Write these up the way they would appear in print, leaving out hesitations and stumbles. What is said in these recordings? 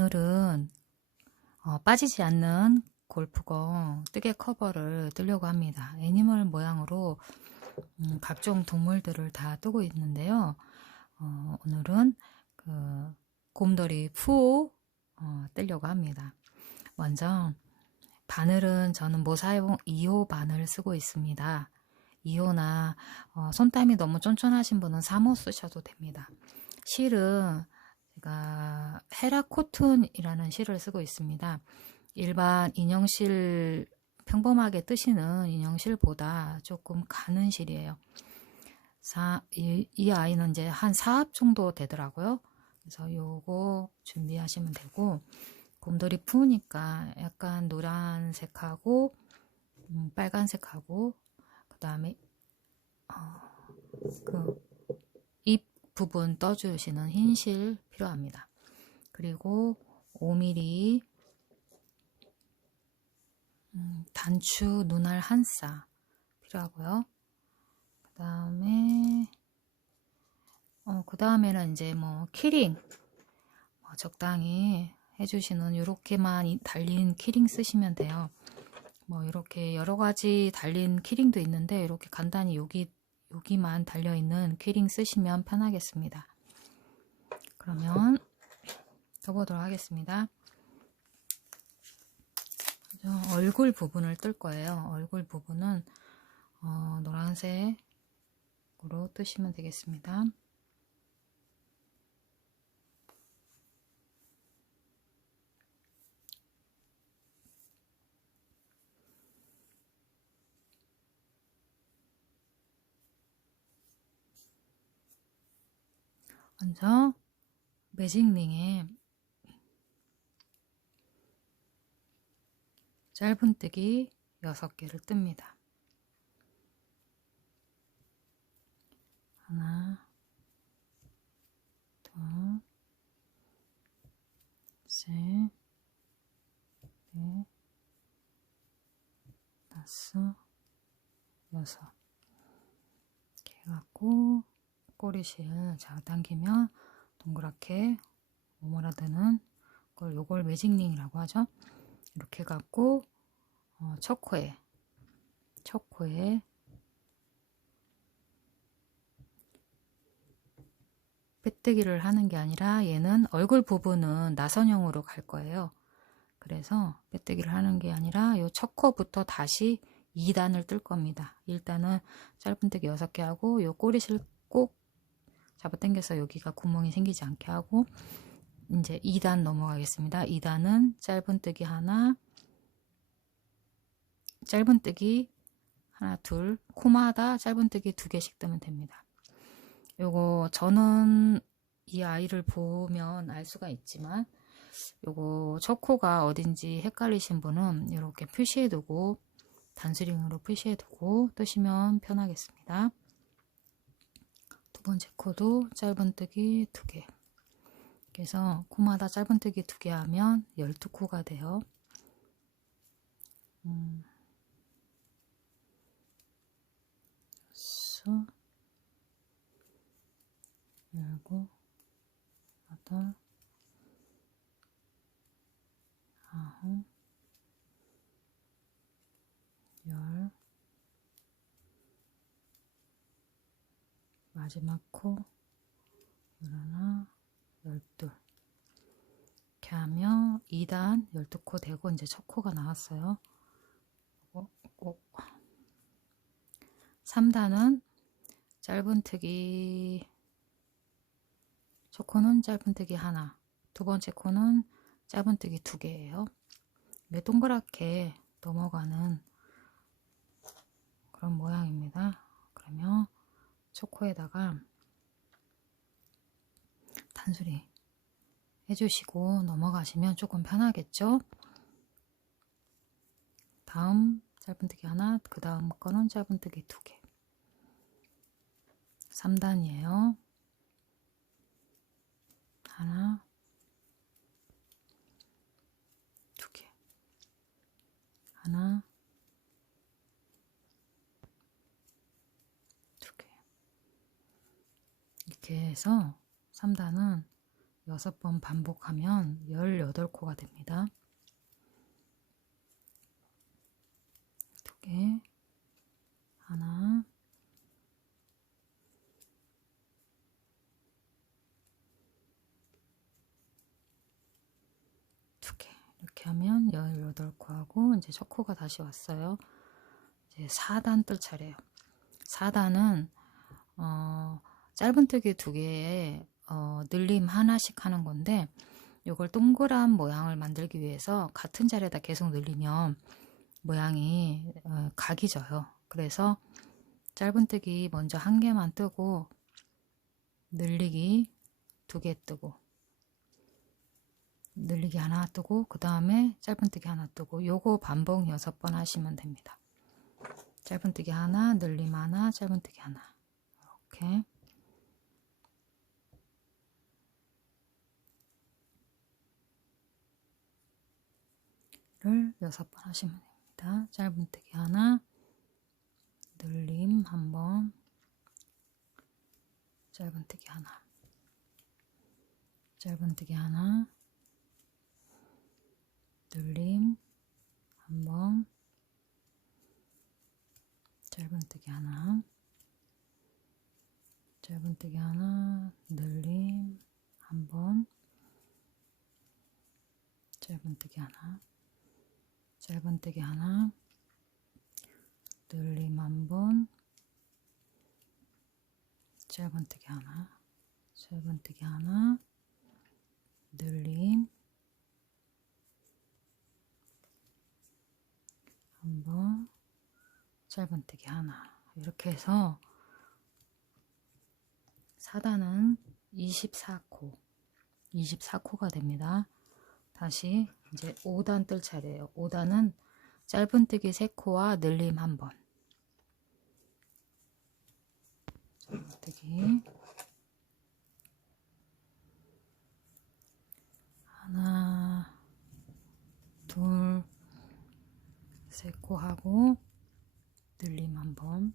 오늘은 빠지지 않는 골프공 뜨개 커버를 뜨려고 합니다. 애니멀 모양으로 각종 동물들을 다 뜨고 있는데요. 오늘은 그 곰돌이 푸 뜨려고 합니다. 먼저 바늘은 저는 모사용 2호 바늘 쓰고 있습니다. 2호나 손땀이 너무 쫀쫀하신 분은 3호 쓰셔도 됩니다. 실은 제가 헤라코튼이라는 실을 쓰고 있습니다. 일반 인형실, 평범하게 뜨시는 인형실보다 조금 가는 실이에요. 이 아이는 이제 한 4합 정도 되더라고요. 그래서 요거 준비하시면 되고, 곰돌이 푸니까 약간 노란색하고 빨간색하고 그 다음에 입 부분 떠주시는 흰 실 필요합니다. 그리고 5mm 단추 눈알 한 쌍 필요하고요. 그 다음에는 이제 뭐 키링 적당히 해주시는 요렇게만 달린 키링 쓰시면 돼요. 뭐 이렇게 여러 가지 달린 키링도 있는데 이렇게 간단히 여기만 달려있는 키링 쓰시면 편하겠습니다. 그러면 떠보도록 하겠습니다. 먼저 얼굴 부분을 뜰 거예요. 얼굴 부분은 노란색으로 뜨시면 되겠습니다. 먼저 매직링에 짧은뜨기 6개를 뜹니다. 하나, 둘, 셋, 넷, 다섯, 여섯. 이렇게 해갖고 꼬리실 잡아당기면 동그랗게 오므라드는 걸 요걸 매직링이라고 하죠. 이렇게 해갖고 첫 코에 빼뜨기를 하는 게 아니라 얘는 얼굴 부분은 나선형으로 갈 거예요. 그래서 빼뜨기를 하는 게 아니라 요 첫 코부터 다시 2단을 뜰 겁니다. 1단은 짧은뜨기 6개 하고 요 꼬리실 꼭 잡아당겨서 여기가 구멍이 생기지 않게 하고 이제 2단 넘어가겠습니다. 2단은 짧은뜨기 하나, 짧은뜨기 하나, 둘, 코마다 짧은뜨기 2개씩 뜨면 됩니다. 요거 저는 이 아이를 보면 알 수가 있지만 요거 첫 코가 어딘지 헷갈리신 분은 이렇게 표시해 두고 단수링으로 표시해 두고 뜨시면 편하겠습니다. 두 번째 코도 짧은뜨기 2개. 그래서 코마다 짧은뜨기 2개 하면 12코가 돼요. 열고 여덟, 아홉, 열, 마지막 코 11, 12. 이렇게 하면 2단 12코 되고 이제 첫 코가 나왔어요. 꼭 3단은 짧은뜨기, 첫 코는 짧은뜨기 하나, 두 번째 코는 짧은뜨기 2개예요. 동그랗게 넘어가는 그런 모양입니다. 그러면 첫 코에다가 단수리 해주시고 넘어가시면 조금 편하겠죠? 다음 짧은뜨기 하나, 그 다음 거는 짧은뜨기 2개. 3단이에요. 하나, 2개. 하나, 2개. 이렇게 해서 3단은 6번 반복하면 16 18코가 됩니다. 2개, 하나, 두 개. 이렇게 하면 18코하고 이제 첫 코가 다시 왔어요. 이제 4단 뜰 차례예요. 4단은 짧은뜨기 2개에 늘림 하나씩 하는 건데, 이걸 동그란 모양을 만들기 위해서 같은 자리에다 계속 늘리면 모양이 각이 져요. 그래서 짧은뜨기 먼저 1개만 뜨고 늘리기 2개 뜨고 늘리기 하나 뜨고 그 다음에 짧은뜨기 하나 뜨고, 요거 반복 6번 하시면 됩니다. 짧은뜨기 하나, 늘림 하나, 짧은뜨기 하나, 이렇게 를 6번 하시면 됩니다. 짧은뜨기 하나, 늘림 한 번, 짧은뜨기 하나, 짧은뜨기 하나, 늘림 한 번, 짧은뜨기 하나, 짧은뜨기 하나, 늘림 한 번, 짧은뜨기 하나, 짧은뜨기 하나, 늘림 한 번, 짧은뜨기 하나, 짧은뜨기 하나, 늘림 한 번, 짧은뜨기 하나. 이렇게 해서 4단은 24코가 됩니다. 다시 이제 5단 뜰 차례예요. 5단은 짧은뜨기 3코와 늘림 한 번. 짧은뜨기 하나, 둘, 3코 하고 늘림 한 번.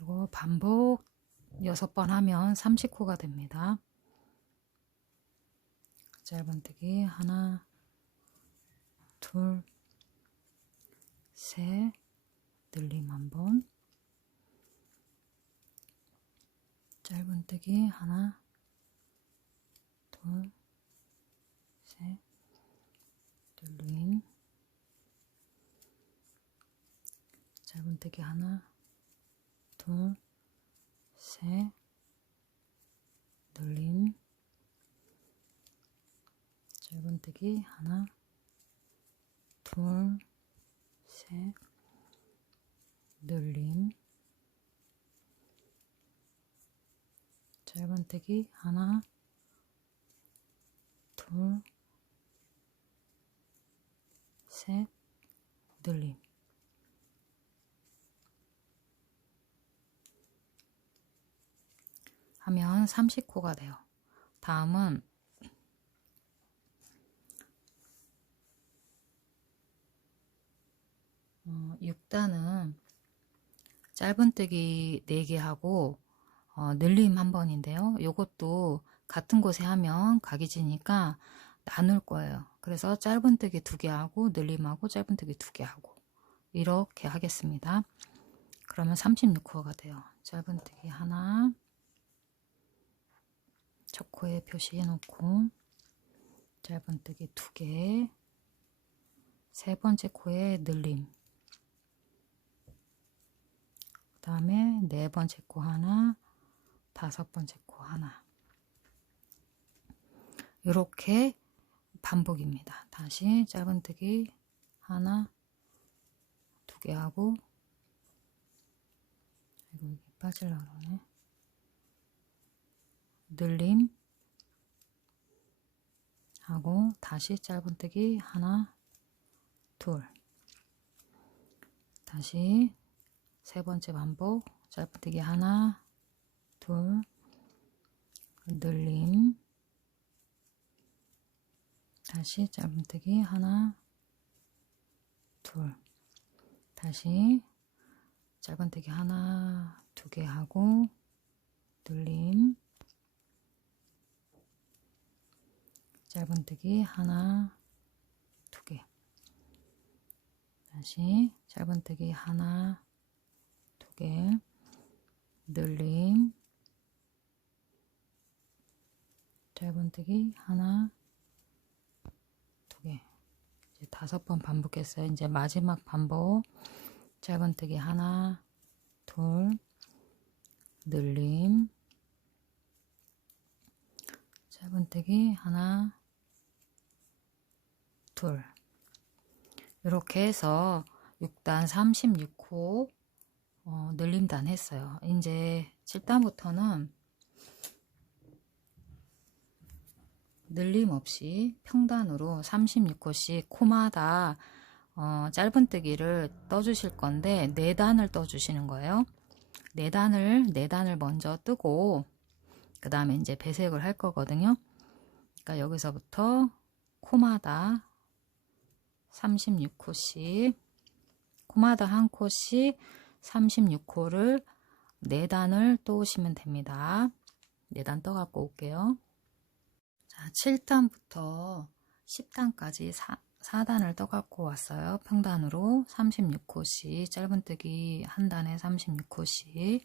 이거 반복 6번 하면 30코가 됩니다. 짧은뜨기 하나, 둘, 셋, 늘림 한 번. 짧은뜨기 하나, 둘, 셋, 늘림. 짧은뜨기 하나, 둘, 셋, 늘림. 짧은뜨기 하나, 둘, 셋, 늘림. 짧은뜨기 하나, 둘, 셋, 늘림. 하면 30코가 돼요. 다음은 6단은 짧은뜨기 4개 하고 늘림 한 번인데요. 요것도 같은 곳에 하면 각이 지니까 나눌 거예요. 그래서 짧은뜨기 2개 하고 늘림하고 짧은뜨기 2개 하고 이렇게 하겠습니다. 그러면 36코가 돼요. 짧은뜨기 하나, 첫 코에 표시해 놓고 짧은뜨기 2개, 세 번째 코에 늘림, 그 다음에 네 번째 코 하나, 다섯 번째 코 하나. 이렇게 반복입니다. 다시 짧은뜨기 하나, 2개 하고, 이거 여기 빠지려고 그러네. 늘림 하고 다시 짧은뜨기 하나, 둘. 다시 세 번째 반복, 짧은뜨기 하나, 둘, 늘림, 다시 짧은뜨기 하나, 둘, 다시 짧은뜨기 하나, 2개 하고 늘림, 짧은뜨기 하나, 두 개. 다시 짧은뜨기 하나, 두 개, 늘림, 짧은뜨기 하나, 두 개. 이제 5번 반복했어요. 이제 마지막 반복. 짧은뜨기 하나, 둘, 늘림, 짧은뜨기 하나, 둘. 이렇게 해서 6단 36호 늘림단 했어요. 이제 7단부터는 늘림 없이 평단으로 36호씩 코마다 짧은뜨기를 떠주실 건데 4단을 떠주시는 거예요. 4단을 먼저 뜨고 그 다음에 이제 배색을 할 거거든요. 그러니까 여기서부터 코마다 36호씩, 코마다 한 코씩 36호를 4단을 떠오시면 됩니다. 4단 떠갖고 올게요. 자, 7단부터 10단까지 4단을 떠갖고 왔어요. 평단으로 36호씩, 짧은뜨기 한 단에 36호씩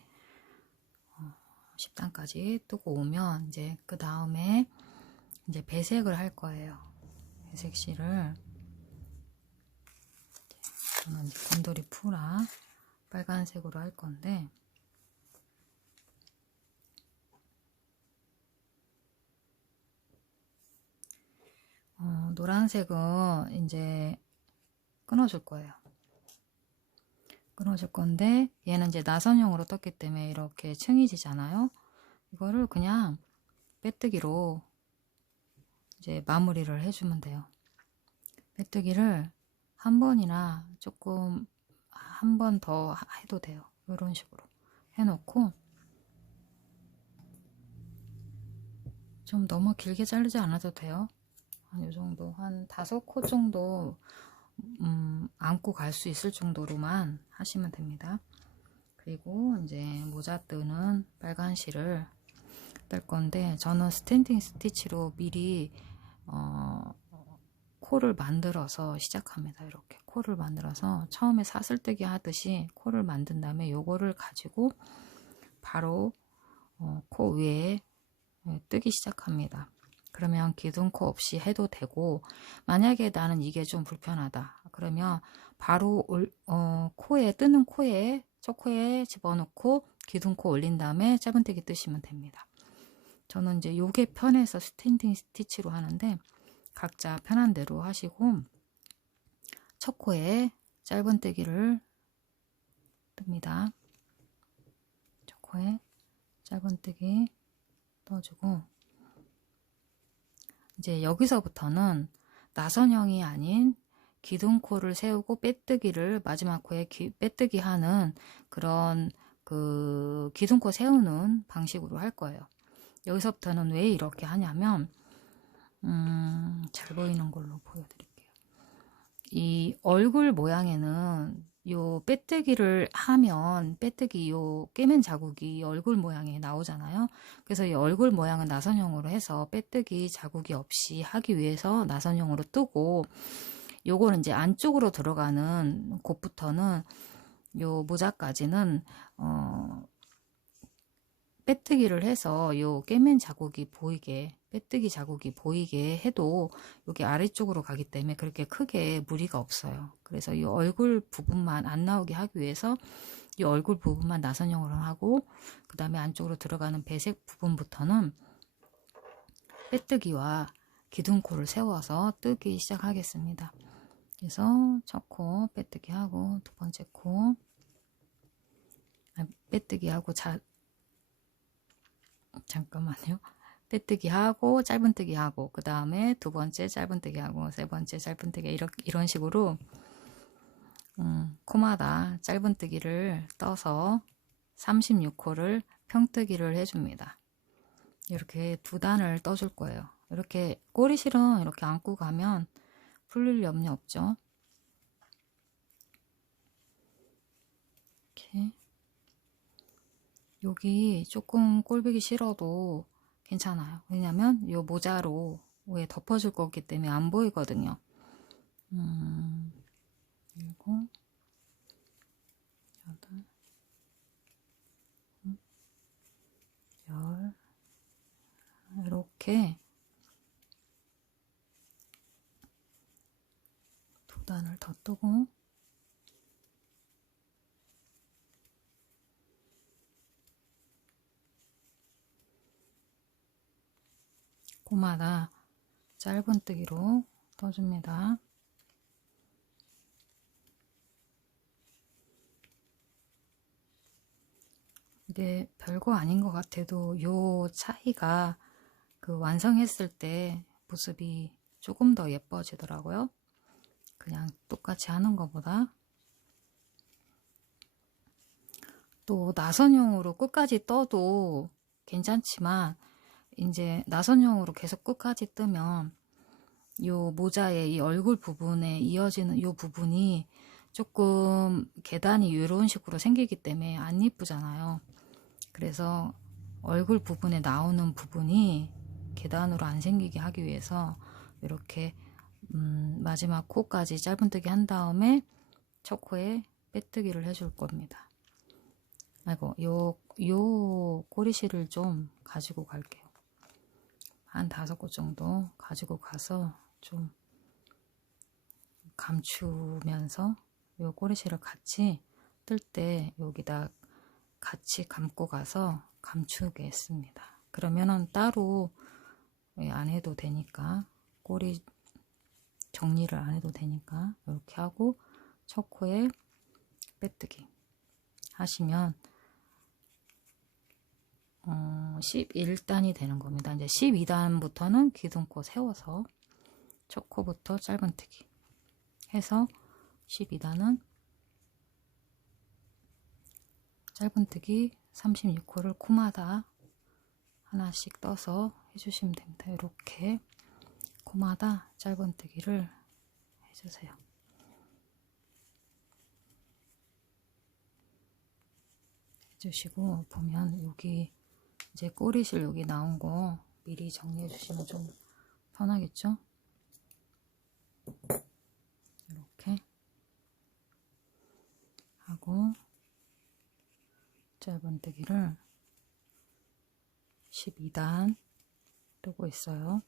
10단까지 뜨고 오면 이제 그 다음에 이제 배색을 할 거예요. 배색실을 저는 이제 곰돌이 푸라 빨간색으로 할 건데 노란색은 이제 끊어줄 거예요. 끊어줄 건데 얘는 이제 나선형으로 떴기 때문에 이렇게 층이 지잖아요. 이거를 그냥 빼뜨기로 이제 마무리를 해주면 돼요. 빼뜨기를 한 번이나 조금 한 번 더 해도 돼요. 이런 식으로 해놓고 좀 너무 길게 자르지 않아도 돼요. 한 이 정도, 한 5코 정도 안고 갈 수 있을 정도로만 하시면 됩니다. 그리고 이제 모자 뜨는 빨간 실을 뜰 건데 저는 스탠딩 스티치로 미리 코를 만들어서 시작합니다. 이렇게 코를 만들어서 처음에 사슬뜨기 하듯이 코를 만든 다음에 요거를 가지고 바로 코 위에 뜨기 시작합니다. 그러면 기둥코 없이 해도 되고 만약에 나는 이게 좀 불편하다 그러면 바로 코에 뜨는 코에 첫 코에 집어넣고 기둥코 올린 다음에 짧은뜨기 뜨시면 됩니다. 저는 이제 요게 편해서 스탠딩 스티치로 하는데 각자 편한 대로 하시고 첫 코에 짧은뜨기를 뜹니다. 첫 코에 짧은뜨기 떠주고 이제 여기서부터는 나선형이 아닌 기둥코를 세우고 빼뜨기를 마지막 코에 빼뜨기 하는 그런 그 기둥코 세우는 방식으로 할 거예요. 여기서부터는 왜 이렇게 하냐면 잘 보이는 걸로 보여드릴게요. 이 얼굴 모양에는 요 빼뜨기를 하면 빼뜨기 요 깨맨 자국이 얼굴 모양에 나오잖아요. 그래서 이 얼굴 모양은 나선형으로 해서 빼뜨기 자국이 없이 하기 위해서 나선형으로 뜨고 요거는 이제 안쪽으로 들어가는 곳부터는 요 모자까지는 빼뜨기를 해서 요 깨맨 자국이 보이게 빼뜨기 자국이 보이게 해도 여기 아래쪽으로 가기 때문에 그렇게 크게 무리가 없어요. 그래서 이 얼굴 부분만 안 나오게 하기 위해서 이 얼굴 부분만 나선형으로 하고 그 다음에 안쪽으로 들어가는 배색 부분부터는 빼뜨기와 기둥코를 세워서 뜨기 시작하겠습니다. 그래서 첫 코 빼뜨기 하고 두 번째 코 빼뜨기 하고 잠깐만요. 빼뜨기 하고 짧은뜨기 하고 그 다음에 두 번째 짧은뜨기 하고 세 번째 짧은뜨기 이런 식으로 코마다 짧은뜨기를 떠서 36코를 평뜨기를 해줍니다. 이렇게 2단을 떠줄 거예요. 이렇게 꼬리실은 이렇게 안고 가면 풀릴 염려 없죠. 이렇게 여기 조금 꼴보기 싫어도 괜찮아요. 왜냐면 요 모자로 위에 덮어줄 거기 때문에 안 보이거든요. 그리고 8, 10 이렇게 두 단을 더 뜨고 코마다 짧은뜨기로 떠줍니다. 근데 별거 아닌 것 같아도 요 차이가 그 완성했을 때 모습이 조금 더 예뻐지더라고요. 그냥 똑같이 하는 것보다. 또 나선형으로 끝까지 떠도 괜찮지만 이제 나선형으로 계속 끝까지 뜨면 요 모자의 이 얼굴 부분에 이어지는 요 부분이 조금 계단이 이런 식으로 생기기 때문에 안 이쁘잖아요. 그래서 얼굴 부분에 나오는 부분이 계단으로 안 생기게 하기 위해서 이렇게 마지막 코까지 짧은뜨기 한 다음에 첫 코에 빼뜨기를 해줄 겁니다. 아이고, 요 꼬리실을 좀 가지고 갈게요. 한 5곳 정도 가지고 가서 좀 감추면서 요 꼬리실을 같이 뜰 때 여기다 같이 감고 가서 감추겠습니다. 그러면은 따로 안 해도 되니까, 꼬리 정리를 안 해도 되니까 이렇게 하고 첫 코에 빼뜨기 하시면 11단이 되는 겁니다. 이제 12단부터는 기둥코 세워서 첫 코부터 짧은뜨기 해서 12단은 짧은뜨기 36코를 코마다 하나씩 떠서 해주시면 됩니다. 이렇게 코마다 짧은뜨기를 해주세요. 해주시고 보면 여기 이제 꼬리실 여기 나온 거 미리 정리해 주시면 좀 편하겠죠? 이렇게 하고 짧은뜨기를 12단 뜨고 있어요.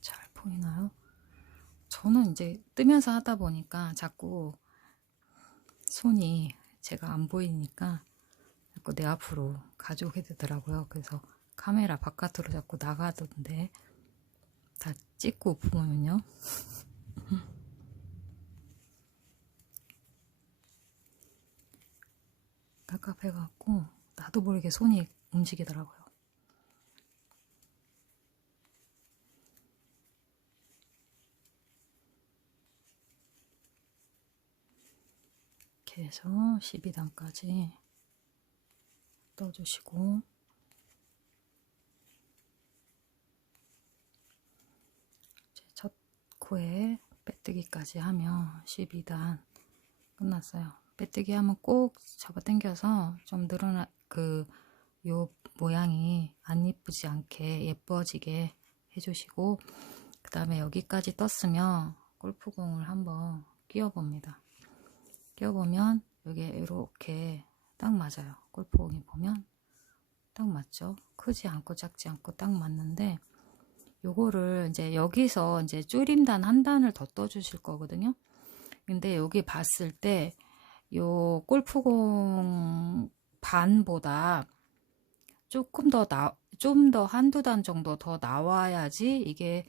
잘 보이나요? 저는 이제 뜨면서 하다 보니까 자꾸 손이 제가 안 보이니까 자꾸 내 앞으로 가져오게 되더라고요. 그래서 카메라 바깥으로 자꾸 나가던데 다 찍고 보면요. 깝깝해갖고 나도 모르게 손이 움직이더라고요. 이렇게 해서 12단까지 떠주시고 첫 코에 빼뜨기까지 하면 12단 끝났어요. 빼뜨기 하면 꼭 잡아당겨서 좀 늘어나 요 모양이 안 이쁘지 않게 예뻐지게 해주시고 그 다음에 여기까지 떴으면 골프공을 한번 끼워봅니다. 끼워보면 여기에 이렇게 딱 맞아요. 골프공이 보면 딱 맞죠? 크지 않고 작지 않고 딱 맞는데 요거를 이제 여기서 이제 줄임단 한 단을 더 떠주실 거거든요. 근데 여기 봤을 때 요 골프공 반보다 조금 더 좀 더 한두 단 정도 더 나와야지 이게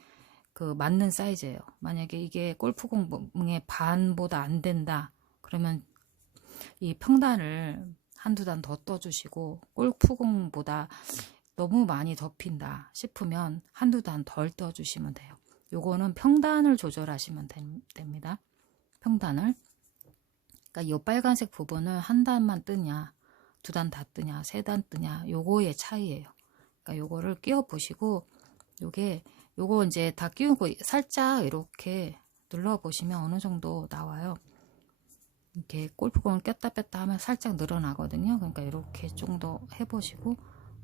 그 맞는 사이즈예요. 만약에 이게 골프공의 반보다 안 된다 그러면 이 평단을 한두 단 더 떠주시고 골프공보다 너무 많이 덮인다 싶으면 한두 단 덜 떠주시면 돼요. 요거는 평단을 조절하시면 됩니다. 평단을. 그러니까 이 빨간색 부분을 한 단만 뜨냐 두 단 다 뜨냐, 세 단 뜨냐, 요거의 차이예요. 그러니까 요거를 끼워 보시고, 요거 이제 다 끼우고 살짝 이렇게 눌러 보시면 어느 정도 나와요. 이렇게 골프공을 꼈다 뺐다 하면 살짝 늘어나거든요. 그러니까 이렇게 정도 해보시고,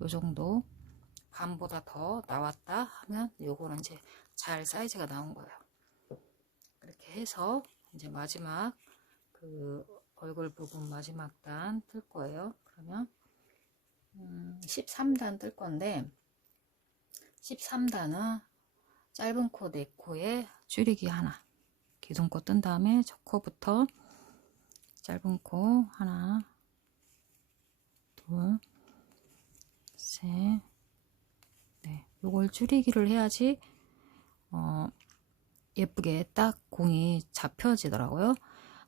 요 정도 반보다 더 나왔다 하면 요거는 이제 잘 사이즈가 나온 거예요. 그렇게 해서 이제 마지막 그 얼굴 부분 마지막 단 뜰 거예요. 그러면 13단 뜰 건데, 13단은 짧은 코 4코에 줄이기 하나, 기둥코 뜬 다음에 저 코부터 짧은 코 하나, 둘, 셋, 넷. 요걸 줄이기를 해야지 예쁘게 딱 공이 잡혀지더라고요.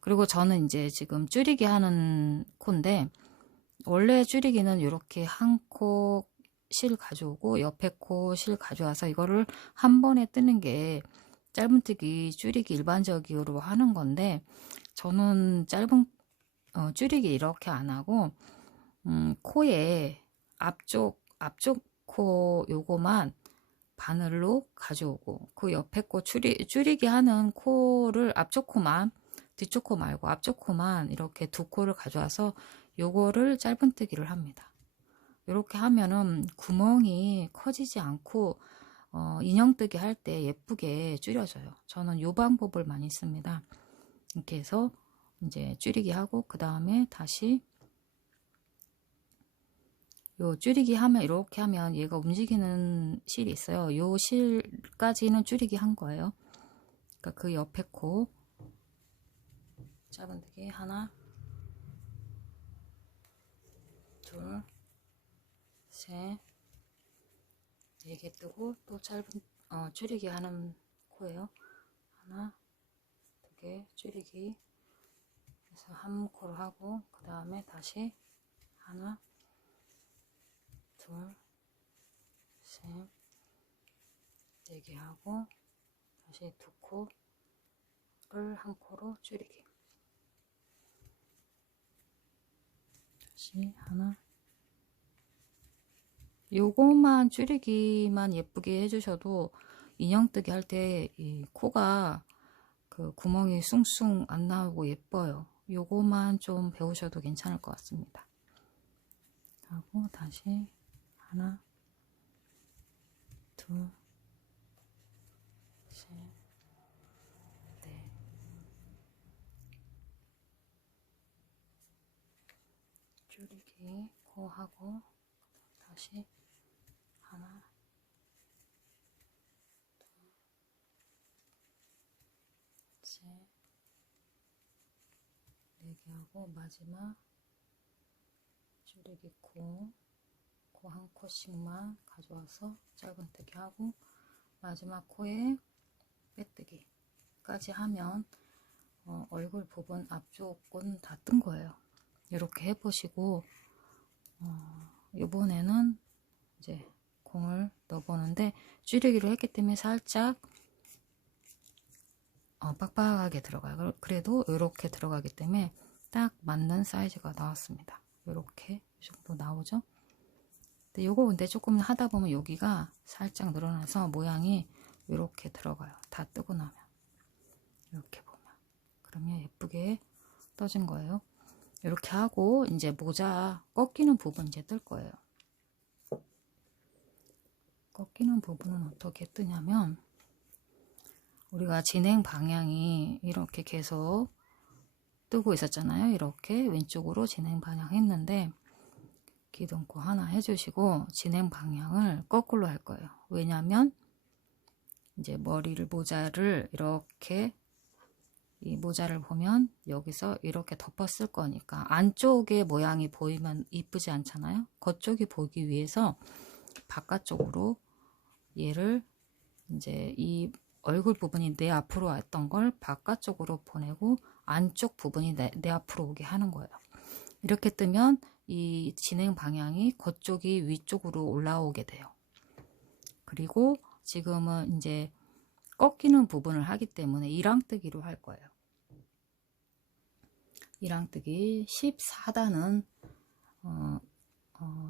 그리고 저는 이제 지금 줄이기 하는 코인데, 원래 줄이기는 이렇게 한 코 실 가져오고 옆에 코 실 가져와서 이거를 한 번에 뜨는 게 짧은뜨기 줄이기 일반적으로 하는 건데, 저는 줄이기 이렇게 안 하고 코에 앞쪽 코 요거만 바늘로 가져오고, 그 옆에 코 줄이기 하는 코를 앞쪽 코만, 뒤쪽 코 말고 앞쪽 코만 이렇게 두 코를 가져와서 요거를 짧은뜨기를 합니다. 이렇게 하면은 구멍이 커지지 않고 인형뜨기 할 때 예쁘게 줄여져요. 저는 요 방법을 많이 씁니다. 이렇게 해서 이제 줄이기 하고, 그 다음에 다시 요 줄이기 하면, 이렇게 하면 얘가 움직이는 실이 있어요. 요 실까지는 줄이기 한 거예요. 그러니까 그 옆에 코 짧은뜨기 하나, 둘, 셋, 4개 뜨고, 또 줄이기 하는 코예요. 하나, 2개 줄이기 해서 한 코로 하고, 그 다음에 다시 하나, 둘, 셋, 4개 하고, 다시 두 코를 한 코로 줄이기. 다시 하나. 요것만 줄이기만 예쁘게 해주셔도 인형뜨기 할 때 이 코가 그 구멍이 숭숭 안 나오고 예뻐요. 요것만 좀 배우셔도 괜찮을 것 같습니다. 하고 다시 하나, 둘, 셋, 넷. 줄이기 코 하고, 다시 하나, 둘, 셋, 4개 하고, 마지막 줄이기 코 한 코씩만 가져와서 짧은뜨기 하고, 마지막 코에 빼뜨기까지 하면 얼굴 부분 앞쪽은 다 뜬 거예요. 이렇게 해보시고, 이번에는 이제 공을 넣어보는데, 줄이기로 했기 때문에 살짝 빡빡하게 들어가요. 그래도 이렇게 들어가기 때문에 딱 맞는 사이즈가 나왔습니다. 이렇게 이 정도 나오죠. 근데 요거 근데 조금 하다 보면 여기가 살짝 늘어나서 모양이 이렇게 들어가요. 다 뜨고 나면 이렇게 보면, 그러면 예쁘게 떠진 거예요. 이렇게 하고 이제 모자 꺾이는 부분 이제 뜰 거예요. 꺾이는 부분은 어떻게 뜨냐면, 우리가 진행 방향이 이렇게 계속 뜨고 있었잖아요. 이렇게 왼쪽으로 진행 방향 했는데, 기둥코 하나 해주시고 진행 방향을 거꾸로 할 거예요. 왜냐하면 이제 모자를 이렇게, 이 모자를 보면 여기서 이렇게 덮었을 거니까 안쪽에 모양이 보이면 이쁘지 않잖아요. 겉쪽이 보기 위해서 바깥쪽으로 얘를, 이제 이 얼굴 부분이 내 앞으로 왔던 걸 바깥쪽으로 보내고 안쪽 부분이 내 앞으로 오게 하는 거예요. 이렇게 뜨면 이 진행 방향이 겉쪽이 위쪽으로 올라오게 돼요. 그리고 지금은 이제 꺾이는 부분을 하기 때문에 이랑뜨기로 할 거예요. 이랑뜨기 14단은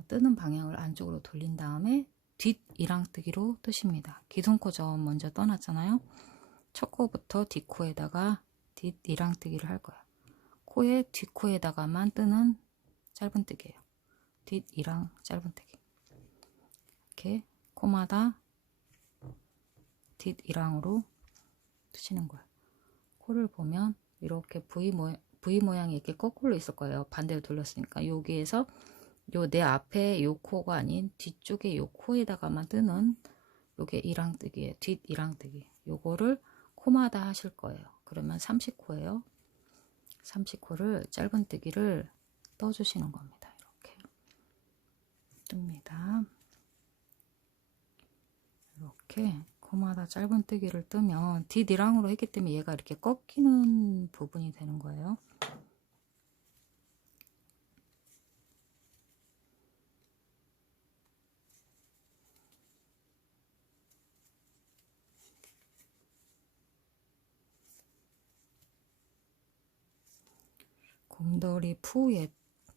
뜨는 방향을 안쪽으로 돌린 다음에 뒷 이랑뜨기로 뜨십니다. 기둥코 점 먼저 떠났잖아요. 첫 코부터 뒷코에다가 뒷 이랑뜨기를 할 거예요. 코의 뒷코에다가만 뜨는 짧은뜨기예요. 뒷 이랑 짧은뜨기. 이렇게 코마다 뒷 이랑으로 뜨시는 거예요. 코를 보면 이렇게 V 모양이 이렇게 거꾸로 있을 거예요. 반대로 돌렸으니까 여기에서 요 내 앞에 요 코가 아닌 뒤쪽에 요 코에다가만 뜨는 요게 이랑뜨기예요. 뒷 이랑뜨기. 요거를 코마다 하실 거예요. 그러면 30코예요. 30코를 짧은뜨기를 떠주시는 겁니다. 이렇게 뜹니다. 이렇게 코마다 짧은뜨기를 뜨면 뒷이랑으로 했기 때문에 얘가 이렇게 꺾이는 부분이 되는 거예요. 곰돌이 푸의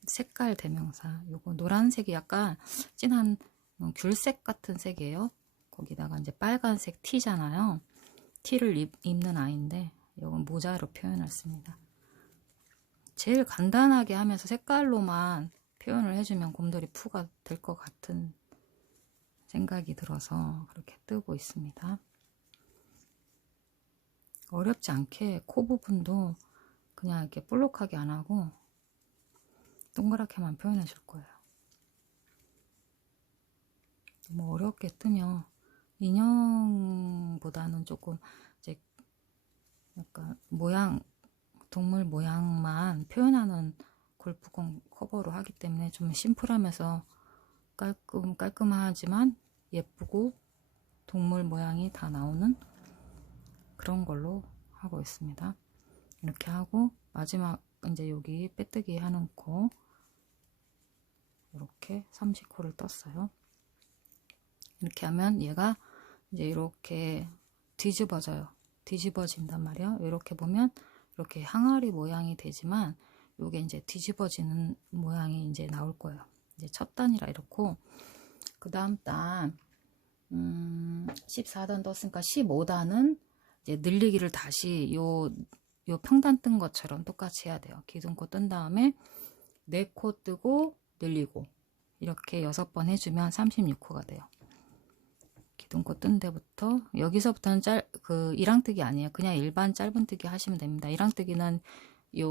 색깔 대명사. 요거 노란색이 약간 진한 귤색 같은 색이에요. 거기다가 이제 빨간색 티잖아요. 티를 입는 아이인데 이건 모자로 표현을 씁니다. 제일 간단하게 하면서 색깔로만 표현을 해주면 곰돌이 푸가 될 것 같은 생각이 들어서 그렇게 뜨고 있습니다. 어렵지 않게 코 부분도 그냥 이렇게 볼록하게 안 하고 동그랗게만 표현해 줄 거예요. 너무 어렵게 뜨면 인형보다는 조금 이제 약간 동물 모양만 표현하는 골프공 커버로 하기 때문에 좀 심플하면서 깔끔하지만 예쁘고 동물 모양이 다 나오는 그런 걸로 하고 있습니다. 이렇게 하고 마지막 이제 여기 빼뜨기 하는 코 이렇게 30코를 떴어요. 이렇게 하면 얘가 이제 이렇게 뒤집어져요. 뒤집어진단 말이에요. 이렇게 보면 이렇게 항아리 모양이 되지만 요게 이제 뒤집어지는 모양이 이제 나올 거예요. 이제 첫 단이라 이렇고 그 다음 단 14단 떴으니까 15단은 이제 늘리기를 다시 요 평단 뜬 것처럼 똑같이 해야 돼요. 기둥코 뜬 다음에 4코 뜨고 늘리고 이렇게 6번 해주면 36코가 돼요. 기둥코 뜬 데부터 여기서부터는 그 이랑뜨기 아니에요. 그냥 일반 짧은뜨기 하시면 됩니다. 이랑뜨기는 요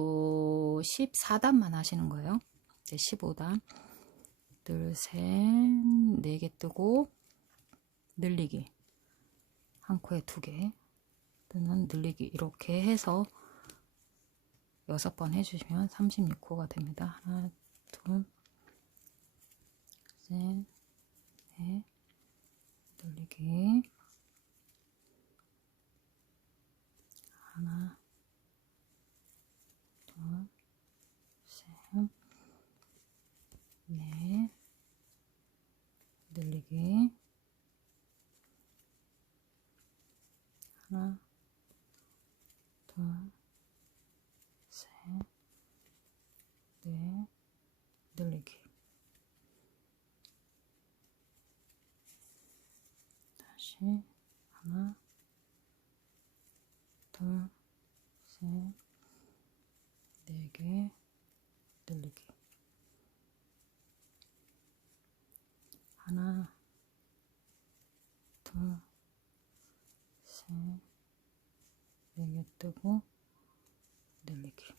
14단만 하시는 거예요. 이제 15단 둘, 셋, 4개 뜨고 늘리기 한 코에 2개 뜨는 늘리기 이렇게 해서 6번 해주시면 36코가 됩니다. 하나, 둘, 셋, 넷, 늘리기 하나, 둘, 셋, 넷, 늘리기 하나, 둘, 셋, 넷, 늘리기 다시 하나, 둘, 셋, 4개 늘리기 하나, 둘, 셋, 4개 뜨고 늘리기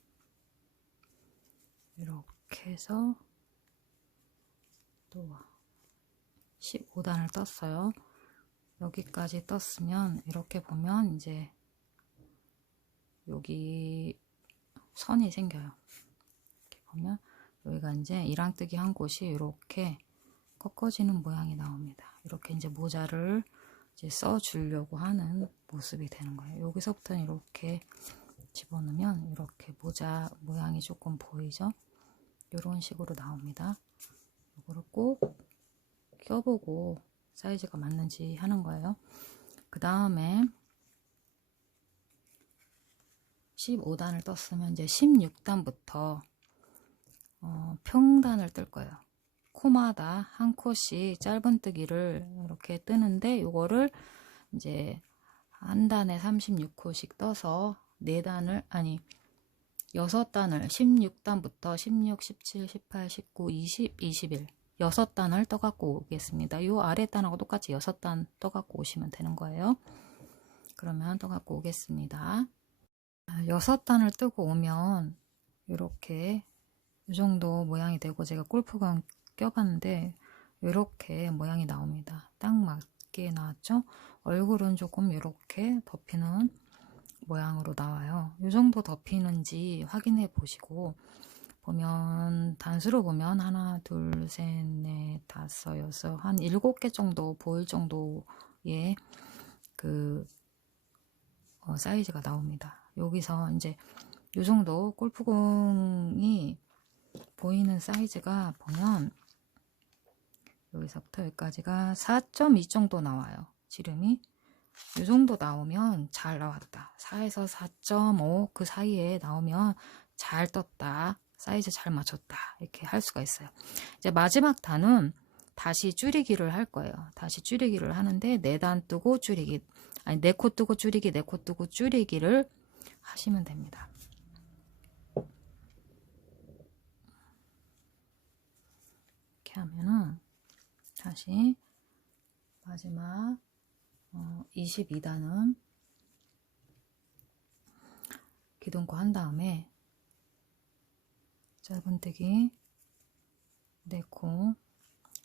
이렇게 해서 또 15단을 떴어요. 여기까지 떴으면 이렇게 보면 이제 여기 선이 생겨요. 이렇게 보면 여기가 이제 이랑뜨기 한 곳이 이렇게 꺾어지는 모양이 나옵니다. 이렇게 이제 모자를 이제 써주려고 하는 모습이 되는 거예요. 여기서부터는 이렇게 집어넣으면 이렇게 모자 모양이 조금 보이죠? 이런 식으로 나옵니다. 이거를 꼭 껴보고 사이즈가 맞는지 하는 거예요. 그 다음에 15단을 떴으면 이제 16단부터 평단을 뜰 거예요. 코마다 한 코씩 짧은뜨기를 이렇게 뜨는데 요거를 이제 한 단에 36코씩 떠서 4단을 아니 6단을 16단부터 16, 17, 18, 19, 20, 21 6단을 떠갖고 오겠습니다. 요 아랫단하고 똑같이 6단 떠갖고 오시면 되는 거예요. 그러면 떠갖고 오겠습니다. 6단을 뜨고 오면 이렇게 이 정도 모양이 되고, 제가 골프건 껴봤는데 이렇게 모양이 나옵니다. 딱 맞게 나왔죠? 얼굴은 조금 이렇게 덮이는 모양으로 나와요. 이 정도 덮이는지 확인해 보시고, 보면 단수로 보면 하나, 둘, 셋, 넷, 다섯, 여섯, 한 7개 정도 보일 정도의 그 사이즈가 나옵니다. 여기서 이제 이 정도 골프공이 보이는 사이즈가 보면 여기서부터 여기까지가 4.2 정도 나와요. 지름이 이 정도 나오면 잘 나왔다. 4에서 4.5 그 사이에 나오면 잘 떴다. 사이즈 잘 맞췄다. 이렇게 할 수가 있어요. 이제 마지막 단은 다시 줄이기를 할 거예요. 다시 줄이기를 하는데 4단 뜨고 줄이기, 아니 4코 뜨고 줄이기, 4코 뜨고 줄이기를 하시면 됩니다. 이렇게 하면은 다시 마지막 22단은 기둥코 한 다음에 짧은뜨기 4코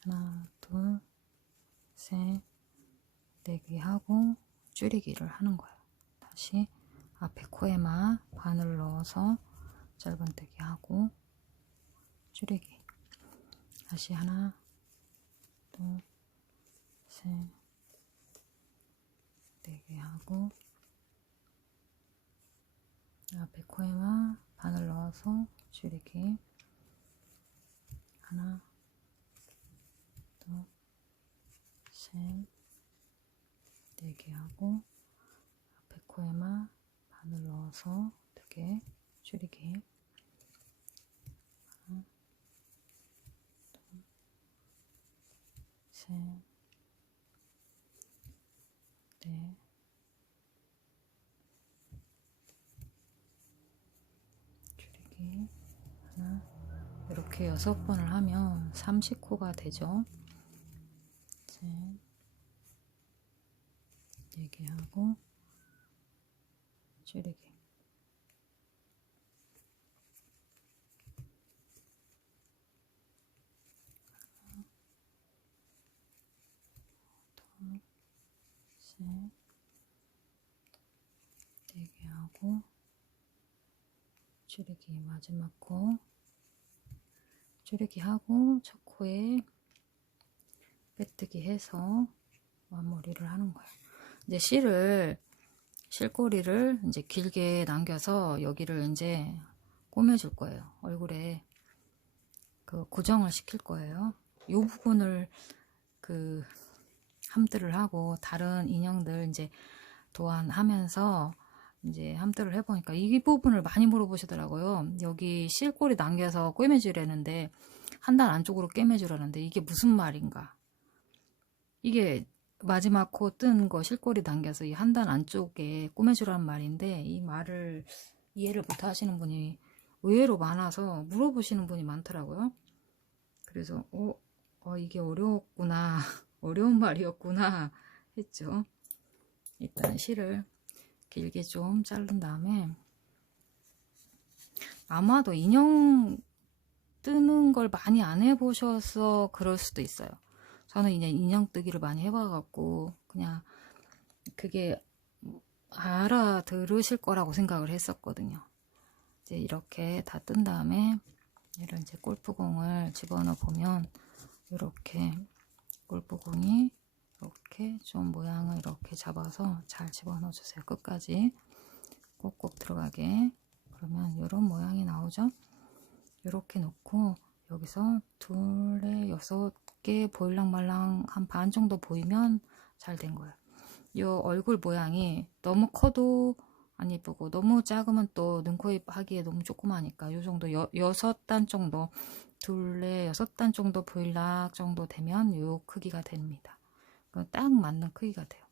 하나, 둘, 셋, 4개 하고 줄이기를 하는 거예요. 다시 앞에 코에만 바늘 넣어서 짧은뜨기 하고 줄이기. 다시 하나, 둘, 셋, 4개 하고 앞에 코에만 바늘 넣어서 줄이기. 하나, 둘, 셋, 4개 하고 앞에 코에만 바늘 넣어서 2개 줄이기. 하나, 둘, 셋, 넷, 줄이기. 하나, 이렇게 6번을 하면 30코가 되죠. 셋, 4개 하고 줄이기. 하나, 둘, 셋, 4개 하고 줄이기. 마지막 코 줄이기 하고 첫 코에 빼뜨기 해서 마무리를 하는 거예요. 이제 실꼬리를 이제 길게 남겨서 여기를 이제 꼬매줄 거예요. 얼굴에 그 고정을 시킬 거예요. 이 부분을 그 함들을 하고 다른 인형들 이제 도안하면서 이제 함들을 해보니까 이 부분을 많이 물어보시더라고요. 여기 실꼬리 남겨서 꿰매주려는데 한 단 안쪽으로 꿰매주려는데 이게 무슨 말인가? 이게 마지막 코 뜬 거 실꼬리 당겨서 이 한 단 안쪽에 꿰매주라는 말인데, 이 말을 이해를 못 하시는 분이 의외로 많아서 물어보시는 분이 많더라고요. 그래서 이게 어려웠구나 어려운 말이었구나 했죠. 일단 실을 길게 좀 자른 다음에, 아마도 인형 뜨는 걸 많이 안 해보셔서 그럴 수도 있어요. 저는 이제 인형 뜨기를 많이 해봐갖고 그냥 그게 알아들으실 거라고 생각을 했었거든요. 이제 이렇게 다 뜬 다음에 얘를 이제 골프공을 집어넣어 보면 이렇게 골프공이 이렇게 좀 모양을 이렇게 잡아서 잘 집어넣어 주세요. 끝까지 꼭꼭 들어가게. 그러면 이런 모양이 나오죠. 이렇게 놓고 여기서 2, 6개 보일랑말랑 한 반 정도 보이면 잘 된 거예요. 이 얼굴 모양이 너무 커도 안 예쁘고, 너무 작으면 또 눈코입 하기에 너무 조그마니까 요 정도 6단 정도, 둘레 6단 정도 보일락 정도 되면 요 크기가 됩니다. 딱 맞는 크기가 돼요.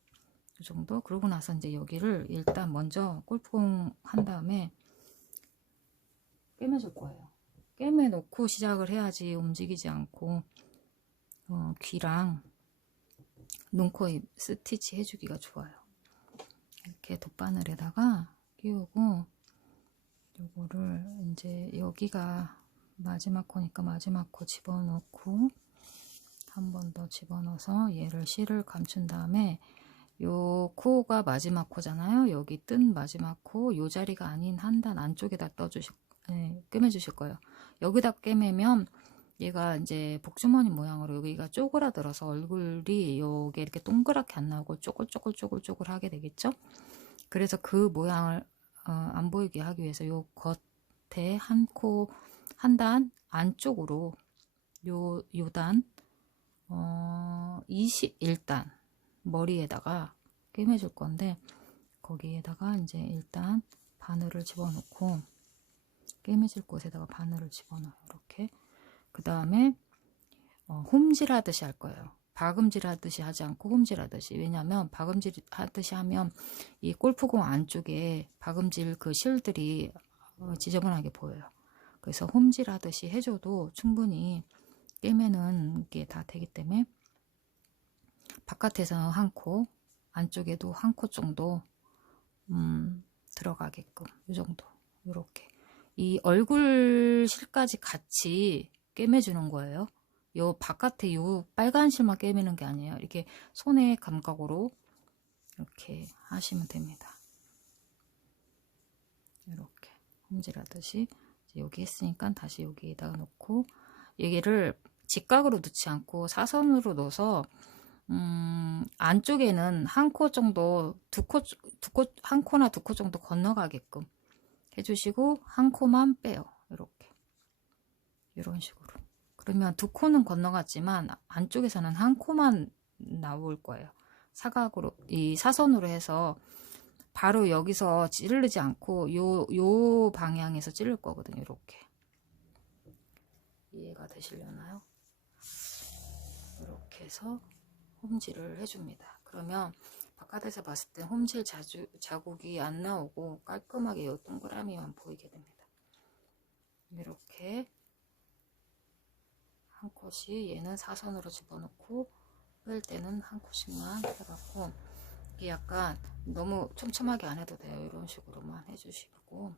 이 정도. 그러고 나서 이제 여기를 일단 먼저 골프공 한 다음에 꿰매줄 거예요. 꿰매 놓고 시작을 해야지 움직이지 않고 귀랑 눈, 코, 입 스티치 해주기가 좋아요. 이렇게 돗바늘에다가 끼우고, 요거를 이제 여기가 마지막 코니까 마지막 코 집어넣고, 한 번 더 집어넣어서 얘를 실을 감춘 다음에, 요 코가 마지막 코잖아요. 여기 뜬 마지막 코, 요 자리가 아닌 한 단 안쪽에다 꿰매주실 거예요. 여기다 꿰매면 얘가 이제 복주머니 모양으로 여기가 쪼그라들어서 얼굴이 요게 이렇게 동그랗게 안 나오고 쪼글쪼글 하게 되겠죠? 그래서 그 모양을 안 보이게 하기 위해서 요 겉에 한 단 안쪽으로 요단 21단 머리에다가 꿰매줄 건데, 거기에다가 이제 일단 바늘을 집어넣고, 꿰매질 곳에다가 바늘을 집어넣어요. 이렇게. 그 다음에 홈질하듯이 할 거예요. 박음질하듯이 하지 않고 홈질하듯이. 왜냐하면 박음질하듯이 하면 이 골프공 안쪽에 박음질 그 실들이 지저분하게 보여요. 그래서 홈질하듯이 해줘도 충분히 꿰매는 게 다 되기 때문에, 바깥에서 한 코, 안쪽에도 한 코 정도 들어가게끔 이 정도. 이렇게 이 얼굴 실까지 같이 꿰매주는 거예요. 요 바깥에 요 빨간 실만 꿰매는 게 아니에요. 이렇게 손의 감각으로 이렇게 하시면 됩니다. 이렇게 홈질하듯이 여기 했으니까 다시 여기에다가 놓고, 여기를 직각으로 넣지 않고 사선으로 넣어서 안쪽에는 한 코 정도, 한 코나 두 코 정도 건너가게끔 해주시고, 한 코만 빼요. 이렇게. 이런 식으로. 그러면 두 코는 건너갔지만 안쪽에서는 한 코만 나올 거예요. 사각으로, 이 사선으로 해서 바로 여기서 찌르지 않고 요 방향에서 찌를 거거든요. 이렇게. 이해가 되시려나요? 이렇게 해서 홈질을 해줍니다. 그러면 바깥에서 봤을 때 홈질 자국이 안 나오고 깔끔하게 요 동그라미만 보이게 됩니다. 이렇게 한 컷이, 얘는 사선으로 집어넣고 뺄 때는 한 컷씩만 해갖고, 이게 약간 너무 촘촘하게 안 해도 돼요. 이런 식으로만 해주시고,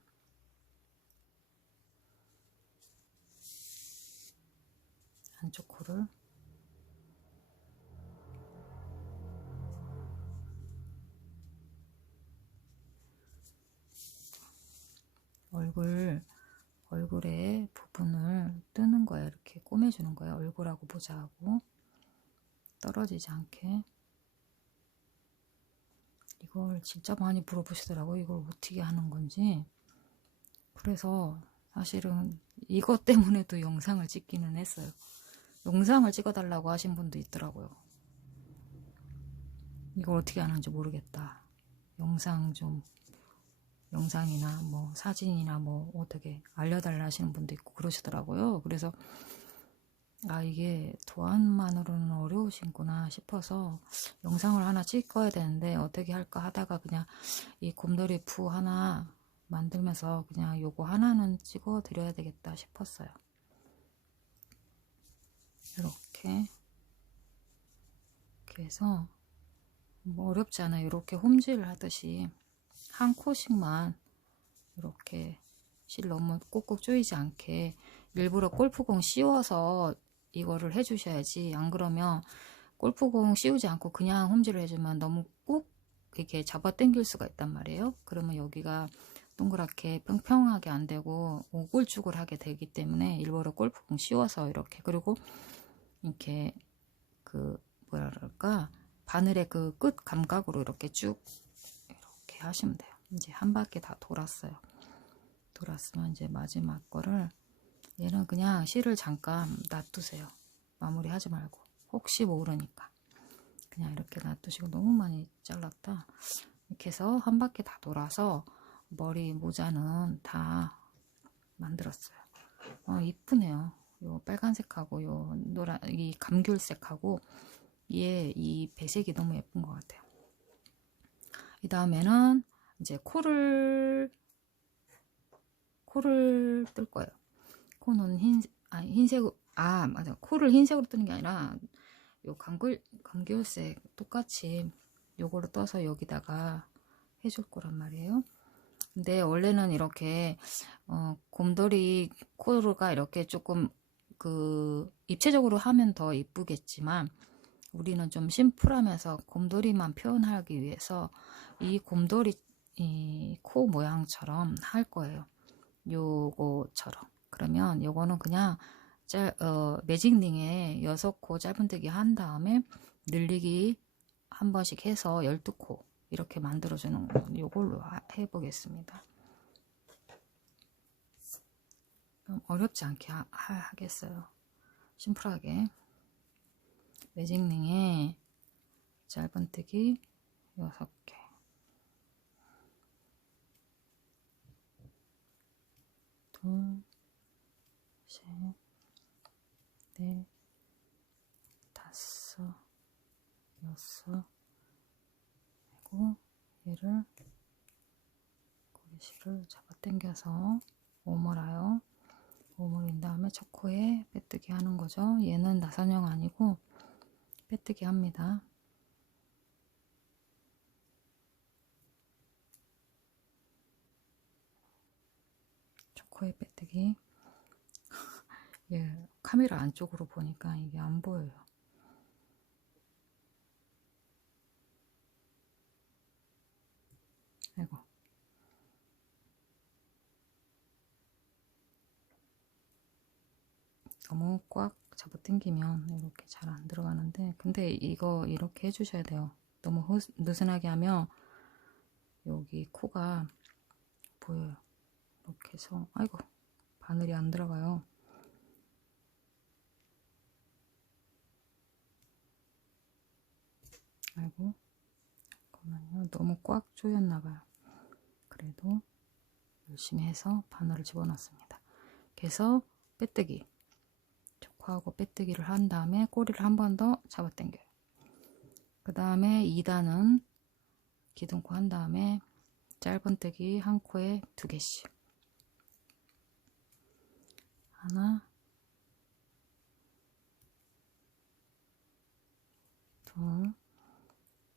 한쪽 코를 얼굴의 부분을 뜨는 거예요. 이렇게 꼬매주는 거예요. 얼굴하고 모자하고 떨어지지 않게. 이걸 진짜 많이 물어보시더라고요. 이걸 어떻게 하는 건지. 그래서 사실은 이것 때문에도 영상을 찍기는 했어요. 영상을 찍어달라고 하신 분도 있더라고요. 이걸 어떻게 하는지 모르겠다. 영상이나 뭐 사진이나 뭐 어떻게 알려달라 하시는 분도 있고 그러시더라고요. 그래서 이게 도안만으로는 어려우신구나 싶어서 영상을 하나 찍어야 되는데 어떻게 할까 하다가 그냥 이 곰돌이 푸 하나 만들면서 그냥 요거 하나는 찍어 드려야 되겠다 싶었어요. 이렇게 해서 뭐 어렵지 않아요. 이렇게 홈질 하듯이 한 코씩만 이렇게 실 너무 꼭꼭 조이지 않게 일부러 골프공 씌워서 이거를 해주셔야지, 안 그러면 골프공 씌우지 않고 그냥 홈질을 해주면 너무 꾹 이렇게 잡아 당길 수가 있단 말이에요. 그러면 여기가 동그랗게 평평하게 안 되고 오글쭈글하게 되기 때문에 일부러 골프공 씌워서 이렇게, 그리고 이렇게 그 뭐라 그럴까, 바늘의 그 끝 감각으로 이렇게 쭉 이렇게 하시면 돼요. 이제 한 바퀴 다 돌았어요. 돌았으면 이제 마지막 거를, 얘는 그냥 실을 잠깐 놔두세요. 마무리 하지 말고, 혹시 모르니까 그냥 이렇게 놔두시고. 너무 많이 잘랐다. 이렇게 해서 한 바퀴 다 돌아서 머리 모자는 다 만들었어요. 이쁘네요. 요 빨간색하고 요 노란 이 감귤색하고 얘 이 배색이 너무 예쁜 것 같아요. 이 다음에는 이제 코를 뜰 거예요. 코는 흰색, 맞아. 코를 흰색으로 뜨는 게 아니라 요 감귤색 똑같이 요거를 떠서 여기다가 해줄 거란 말이에요. 근데 원래는 이렇게 곰돌이 코가 이렇게 조금 그 입체적으로 하면 더 이쁘겠지만 우리는 좀 심플하면서 곰돌이만 표현하기 위해서 이 곰돌이 이 코 모양처럼 할 거예요. 요거처럼. 그러면 요거는 그냥 매직링에 6코 짧은뜨기 한 다음에 늘리기 한 번씩 해서 12코 이렇게 만들어주는 거 요걸로 해보겠습니다. 어렵지 않게 하겠어요. 심플하게 매직링에 짧은뜨기 6개 둘, 셋, 넷, 다섯, 여섯 그리고 얘를 고리실을 잡아 당겨서 오므라요. 오므린 다음에 첫 코에 빼뜨기 하는 거죠. 얘는 나선형 아니고 빼뜨기 합니다. 첫 코에 빼뜨기. 예, 카메라 안쪽으로 보니까 이게 안 보여요. 아이고. 너무 꽉 잡아당기면 이렇게 잘 안 들어가는데 근데 이거 이렇게 해주셔야 돼요. 너무 느슨하게 하면 여기 코가 보여요. 이렇게 해서 아이고 바늘이 안 들어가요. 아이고 잠깐만요. 너무 꽉 조였나봐요. 그래도 열심히 해서 바늘을 집어넣습니다. 그래서 빼뜨기 하고 빼뜨기를 한 다음에 꼬리를 한 번 더 잡아 당겨요. 그 다음에 2단은 기둥코 한 다음에 짧은뜨기 한 코에 2개씩 하나 둘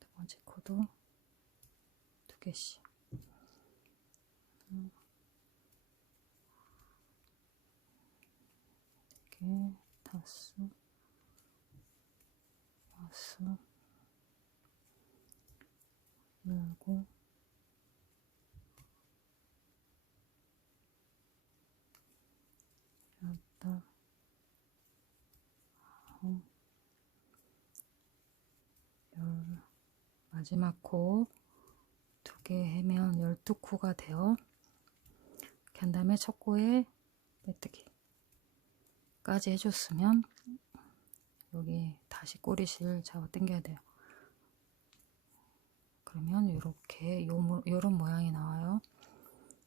두 번째 코도 2개씩 네 개, 다섯, 여섯, 일곱, 여덟, 아홉, 열. 마지막 코 2개 해면 12코가 돼요. 이렇게 한 다음에 첫 코에 빼뜨기 까지 해줬으면 여기 다시 꼬리실 잡아 당겨야 돼요. 그러면 이렇게 요런 모양이 나와요.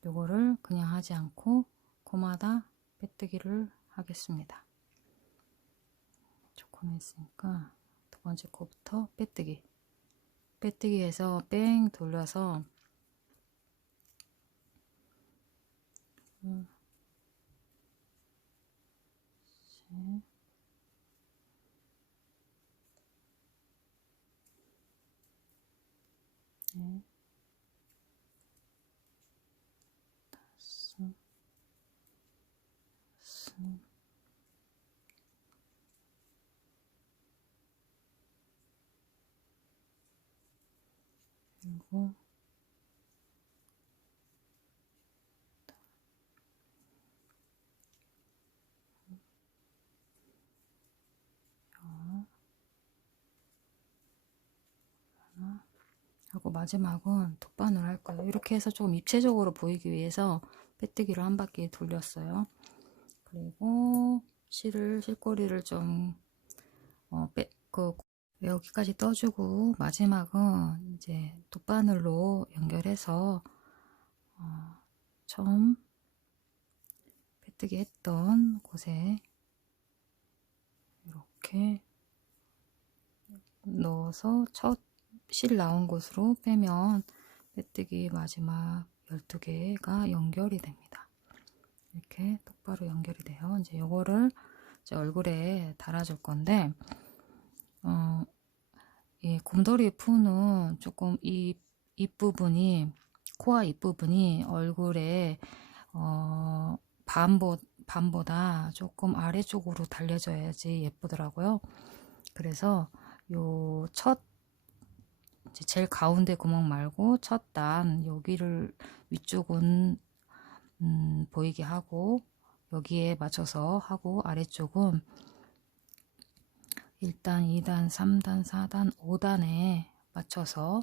요거를 그냥 하지 않고 코마다 빼뜨기를 하겠습니다. 첫 코는 했으니까 두 번째 코부터 빼뜨기 해서 뺑 돌려서 셋, 넷, 다섯, 여섯, 일곱, 하나 하고 마지막은 돗바늘 할 거예요. 이렇게 해서 좀 입체적으로 보이기 위해서 빼뜨기를 한 바퀴 돌렸어요. 그리고 실꼬리를 좀 여기까지 떠주고 마지막은 이제 돗바늘로 연결해서 처음 빼뜨기 했던 곳에 이렇게 넣어서 첫 실 나온 곳으로 빼면 빼뜨기 마지막 12개가 연결이 됩니다. 이렇게 똑바로 연결이 돼요. 이제 요거를 이제 얼굴에 달아줄 건데, 이 곰돌이 푸는 조금 입부분이, 코와 입부분이 얼굴에 반보다 조금 아래쪽으로 달려져야지 예쁘더라고요. 그래서 요 제일 가운데 구멍 말고 첫 단 여기를 위쪽은 보이게 하고 여기에 맞춰서 하고, 아래쪽은 1단, 2단, 3단, 4단, 5단에 맞춰서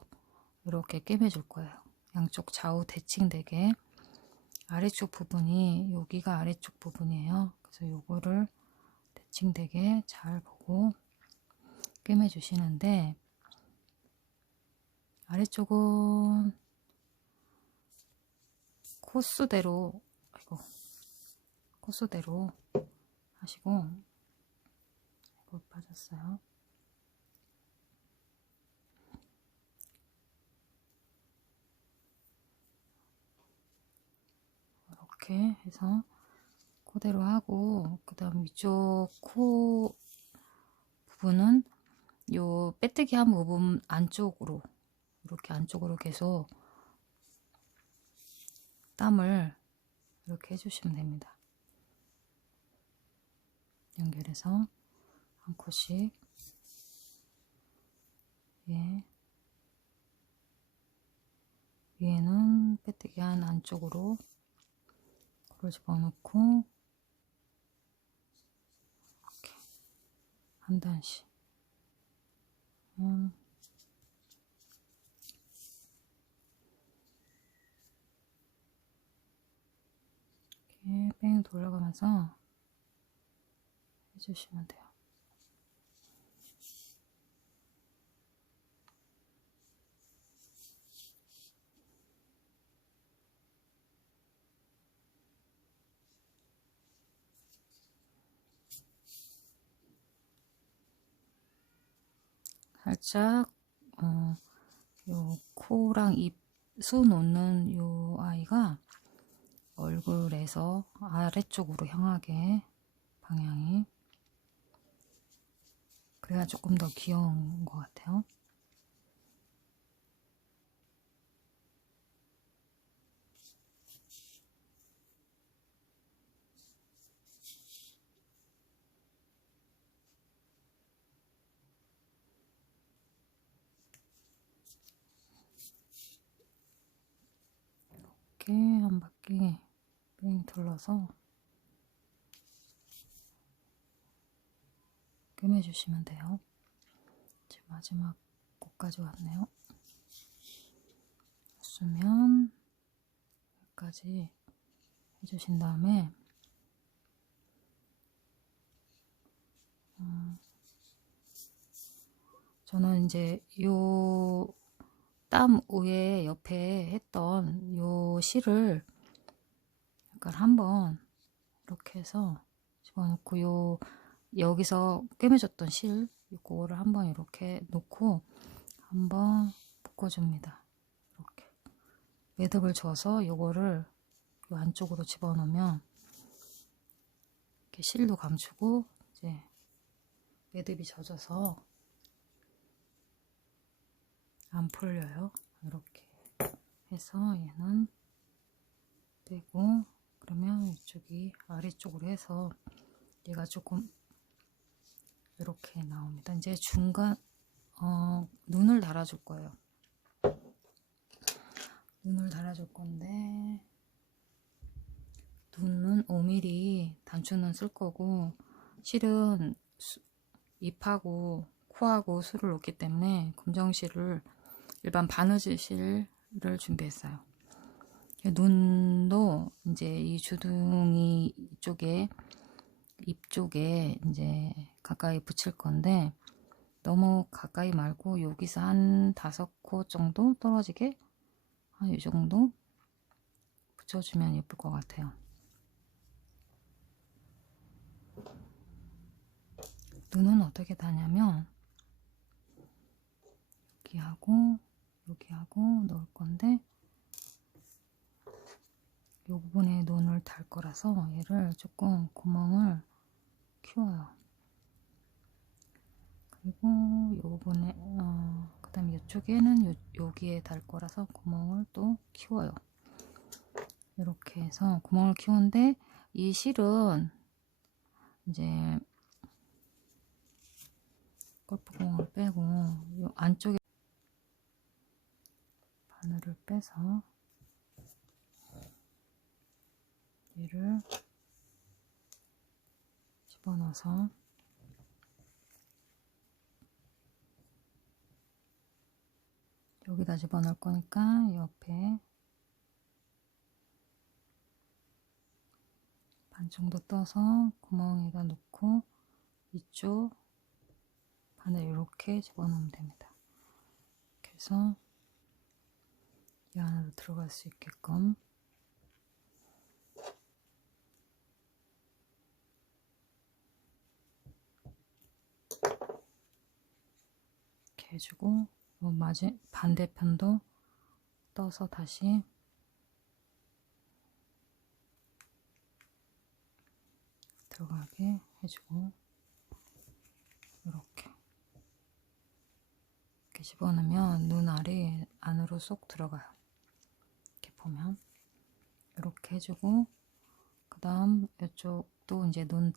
이렇게 꿰매줄 거예요. 양쪽 좌우 대칭되게. 아래쪽 부분이 여기가 아래쪽 부분이에요. 그래서 요거를 대칭되게 잘 보고 꿰매 주시는데, 아래쪽은 코스대로 하시고, 이거 빠졌어요. 이렇게 해서 그대로 하고, 그 다음 위쪽 코 부분은 요 빼뜨기 한 부분 안쪽으로, 이렇게 안쪽으로 계속 땀을 이렇게 해주시면 됩니다. 연결해서 한 컷씩, 예, 위에는 빼뜨기 한 안쪽으로 코를 집어넣고 이렇게 한 단씩, 이렇게 뺑 돌려가면서 해주시면 돼요. 살짝 요 코랑 입 수 놓는 요 아이가 얼굴에서 아래쪽으로 향하게 방향이, 그래야 조금 더 귀여운 것 같아요. 이렇게 한 바퀴 뺑 둘러서 꿰매주시면 돼요. 지금 마지막 곳까지 왔네요. 했으면 여기까지 해주신 다음에 저는 이제 요 땀 위에 옆에 했던 요 실을 약간 한번 이렇게 해서 집어넣고, 요 여기서 꿰매줬던 실 요거를 한번 이렇게 놓고 한번 묶어줍니다. 이렇게 매듭을 줘서 요거를 요 안쪽으로 집어넣으면 이렇게 실도 감추고 이제 매듭이 젖어서 안 풀려요. 이렇게 해서 얘는 빼고, 그러면 이쪽이 아래쪽으로 해서 얘가 조금 이렇게 나옵니다. 이제 중간 눈을 달아줄 거예요. 눈을 달아줄 건데, 눈은 5mm 단추는 쓸 거고, 실은 입하고 코하고 수를 놓기 때문에 검정실을, 일반 바느질 실을 준비했어요. 눈도 이제 이 주둥이 쪽에, 입 쪽에 이제 가까이 붙일 건데, 너무 가까이 말고 여기서 한 5코 정도 떨어지게, 한 이 정도 붙여주면 예쁠 것 같아요. 눈은 어떻게 다냐면 여기하고 넣을 건데 이 부분에 눈을 달 거라서 얘를 조금 구멍을 키워요. 그리고 이 부분에 그 다음에 이쪽에는 여기에 달 거라서 구멍을 또 키워요. 이렇게 해서 구멍을 키우는데 이 실은 이제 골프공을 빼고 이 안쪽에 바늘을 빼서 얘를 집어넣어서 여기다 집어넣을 거니까 옆에 반 정도 떠서 구멍에다 놓고 이쪽 바늘 이렇게 집어넣으면 됩니다. 이렇게 해서 이 안으로 들어갈 수 있게끔 이렇게 해주고 반대편도 떠서 다시 들어가게 해주고 이렇게 집어넣으면 눈알이 안으로 쏙 들어가요. 이렇게 보면 이렇게 해주고 그 다음 이쪽도 이제 눈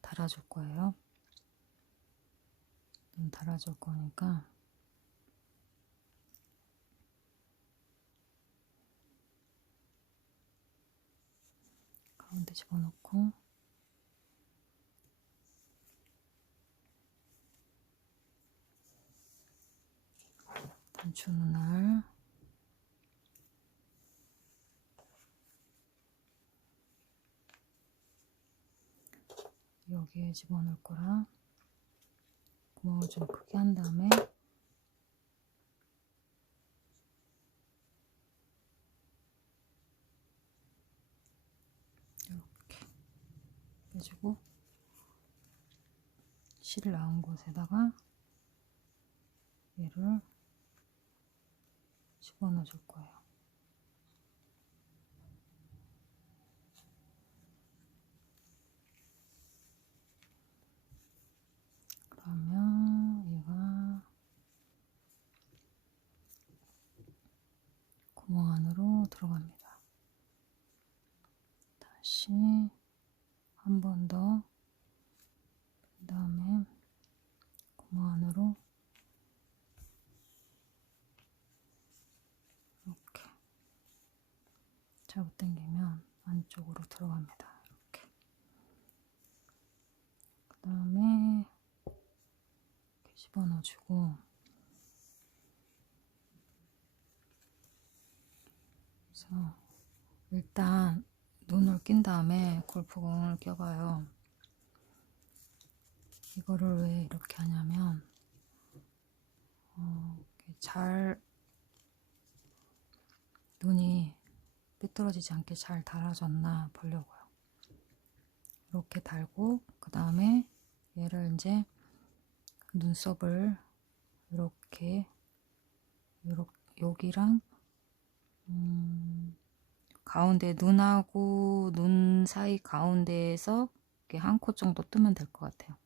달아줄 거예요. 눈 달아줄 거니까 가운데 집어넣고 단추 눈알 여기에 집어넣을 거라 구멍을 좀 크게 한 다음에 이렇게 빼주고 실 나온 곳에다가 얘를 집어넣어 줄 거예요. 그러면 얘가 구멍 안으로 들어갑니다. 다시 한 번 더, 그 다음에 구멍 안으로 이렇게 잡아당기면 안쪽으로 들어갑니다. 이렇게. 그 다음에 이렇게 집어넣어주고 그래서 일단 눈을 낀 다음에 골프공을 껴봐요. 이거를 왜 이렇게 하냐면 잘 눈이 삐뚤어지지 않게 잘 달아졌나 보려고요. 이렇게 달고 그 다음에 얘를 이제 눈썹을 이렇게 여기랑 가운데 눈하고 눈 사이 가운데에서 이렇게 한 코 정도 뜨면 될 것 같아요.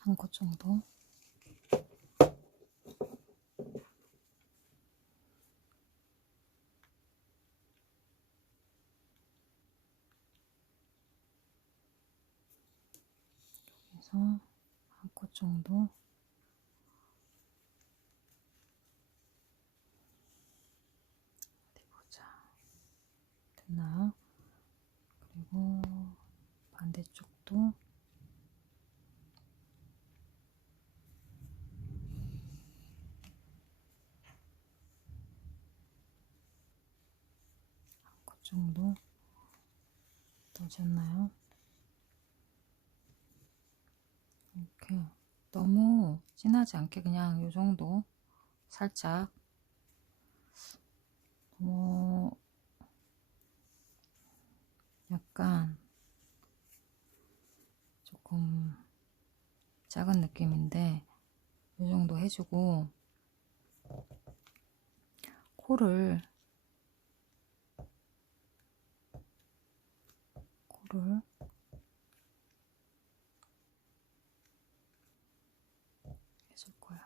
한 코 정도. 그래서 한 코 정도. 어디 보자. 됐나요? 그리고 반대쪽도 한 코 정도 넣으셨나요? 이렇게 너무 진하지 않게 그냥 이 정도 살짝 약간 조금 작은 느낌인데 이 정도 해주고 코를 해줄 거예요.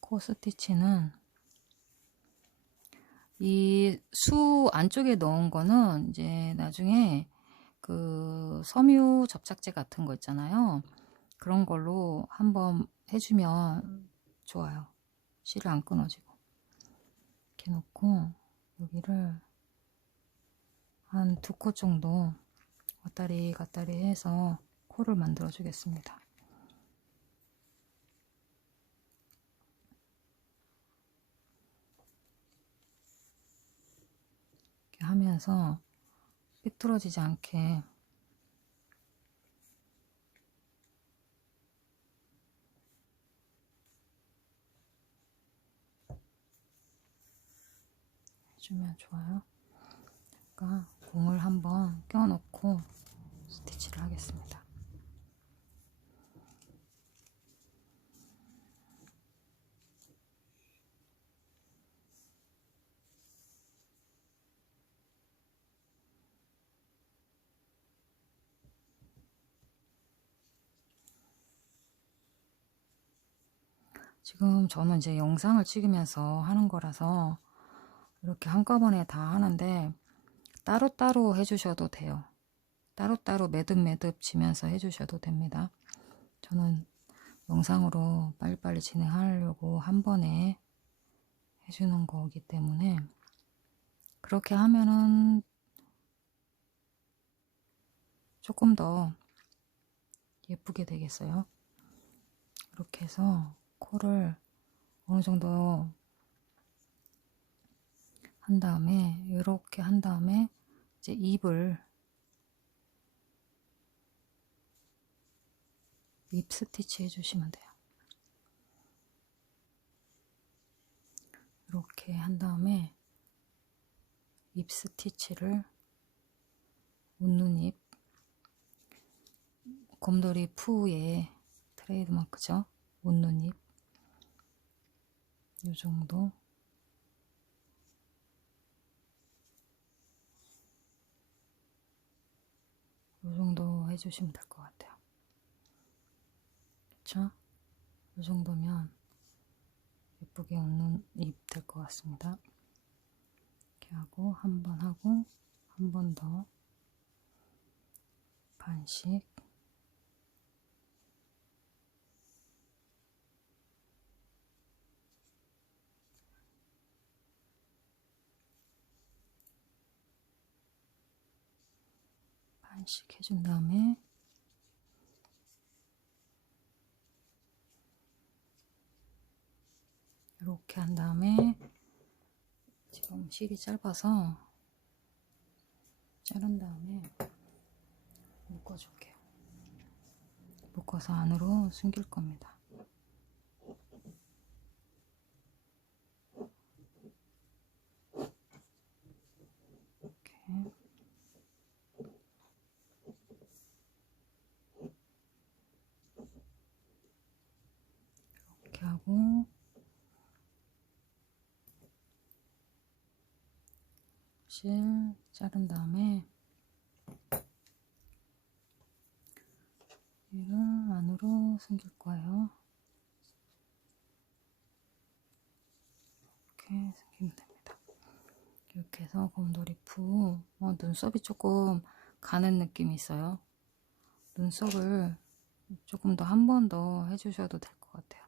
코 스티치는 이 수 안쪽에 넣은 거는 이제 나중에 그 섬유 접착제 같은 거 있잖아요. 그런 걸로 한번 해주면 좋아요. 실이 안 끊어지고. 이렇게 놓고 여기를 한 2코 정도 왔다리 갔다리 해서 코를 만들어 주겠습니다. 이렇게 하면서 삐뚤어지지 않게 해주면 좋아요. 그러니까 공을 한번 껴놓고 스티치를 하겠습니다. 지금 저는 이제 영상을 찍으면서 하는 거라서 이렇게 한꺼번에 다 하는데 따로따로 해주셔도 돼요. 따로따로 매듭매듭 지면서 해주셔도 됩니다. 저는 영상으로 빨리빨리 진행하려고 한 번에 해주는 거기 때문에 그렇게 하면은 조금 더 예쁘게 되겠어요. 이렇게 해서 코를 어느 정도 한 다음에 이렇게 한 다음에 이제 입을 립 스티치 해주시면 돼요. 이렇게 한 다음에 입 스티치를 웃는 입 곰돌이 푸의 트레이드마크죠. 웃는 입 이 정도 이 정도 해주시면 될 것 같아요. 그쵸? 이 정도면 예쁘게 웃는 입 될 것 같습니다. 이렇게 하고 한 번 하고 한 번 더 반씩 해준 다음에 이렇게 한 다음에 지금 실이 짧아서 자른 다음에 묶어줄게요. 묶어서 안으로 숨길 겁니다. 이렇게 이렇게 하고 실 자른 다음에 얘를 안으로 숨길 거예요. 이렇게 숨기면 됩니다. 이렇게 해서 곰돌이 푸 눈썹이 조금 가는 느낌이 있어요. 눈썹을 조금 더 한 번 더 해주셔도 될 것 같아요.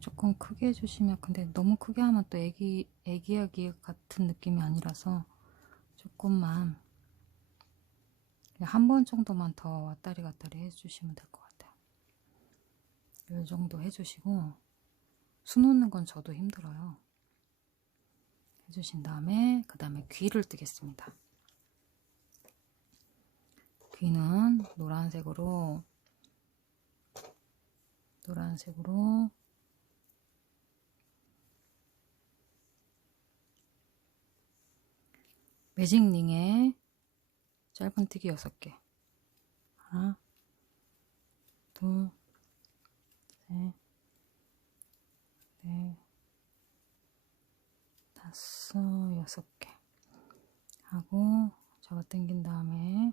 조금 크게 해주시면 근데 너무 크게 하면 또 애기야기 같은 느낌이 아니라서 조금만 한 번 정도만 더 왔다리 갔다리 해주시면 될 것 같아요. 이 정도 해주시고 수 놓는 건 저도 힘들어요. 해주신 다음에 그 다음에 귀를 뜨겠습니다. 귀는 노란색으로 노란색으로 매직링에 짧은뜨기 6개. 하나, 둘, 셋, 넷, 다섯, 6개 하고 잡아 당긴 다음에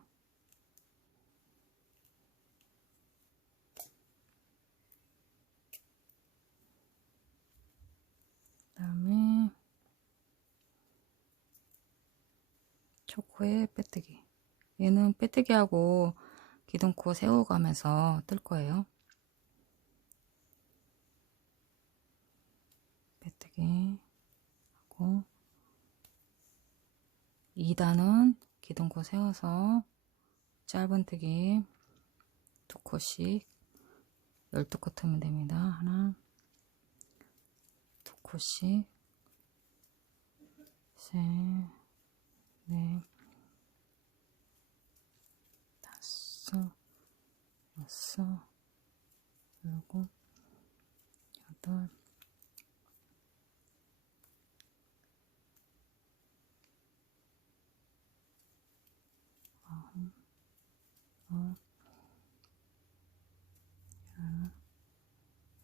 초코에 빼뜨기. 얘는 빼뜨기하고 기둥코 세워가면서 뜰 거예요. 빼뜨기 하고 2단은 기둥코 세워서 짧은뜨기 2코씩 12코 트면 됩니다. 하나, 2코씩, 셋, 넷, 다섯, 여섯, 일곱, 여덟, 아홉, 열,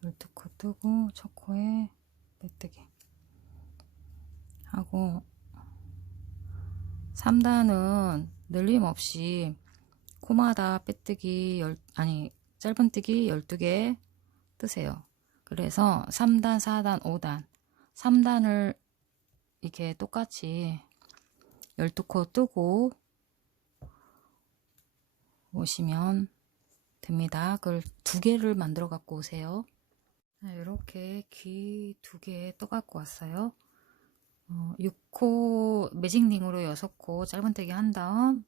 12코 뜨고 첫 코에 빼뜨기 하고 3단은 늘림없이 코마다 빼뜨기 짧은뜨기 12개 뜨세요. 그래서 3단, 4단, 5단 3단을 이렇게 똑같이 12코 뜨고 오시면 됩니다. 그걸 2개를 만들어 갖고 오세요. 이렇게 귀 2개 떠 갖고 왔어요. 6코 매직링으로 6코 짧은뜨기 한 다음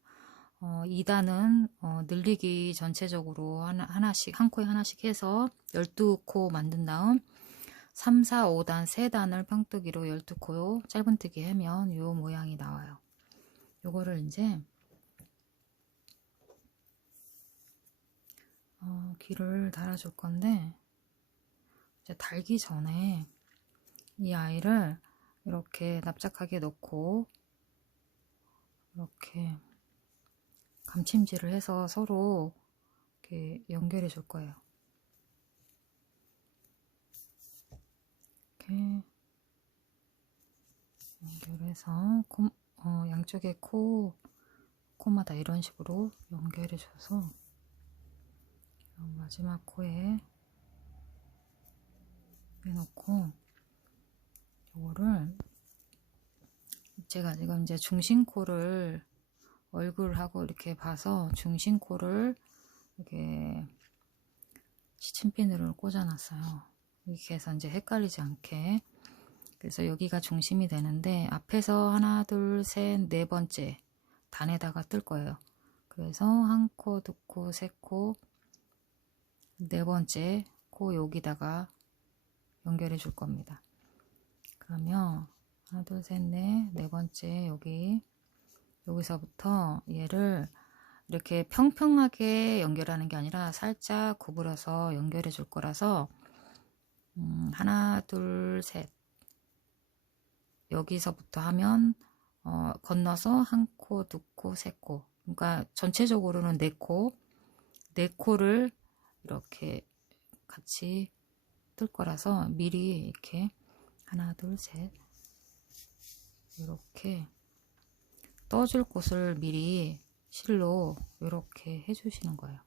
2단은 늘리기 전체적으로 하나씩 한 코에 하나씩 해서 12코 만든 다음 3, 4, 5단 3단을 평뜨기로 12코 짧은뜨기 하면 요 모양이 나와요. 요거를 이제 귀를 달아줄 건데 이제 달기 전에 이 아이를 이렇게 납작하게 넣고 이렇게 감침질을 해서 서로 이렇게 연결해 줄 거예요. 이렇게 연결해서 양쪽에 코마다 이런 식으로 연결해 줘서 마지막 코에 빼놓고 이거를 제가 지금 이제 중심코를 얼굴하고 이렇게 봐서 중심코를 이렇게 시침핀으로 꽂아놨어요. 이렇게 해서 이제 헷갈리지 않게. 그래서 여기가 중심이 되는데 앞에서 하나, 둘, 셋, 네 번째 단에다가 뜰 거예요. 그래서 한 코, 두 코, 세 코, 네 번째 코 여기다가 연결해 줄 겁니다. 그러면 하나, 둘, 셋, 넷, 네 번째 여기서부터 얘를 이렇게 평평하게 연결하는 게 아니라 살짝 구부려서 연결해 줄 거라서 하나, 둘, 셋 여기서부터 하면 건너서 한 코, 두 코, 세 코 그러니까 전체적으로는 네 코를 이렇게 같이 뜰 거라서 미리 이렇게 하나, 둘, 셋 이렇게 떠줄 곳을 미리 실로 이렇게 해주시는 거예요.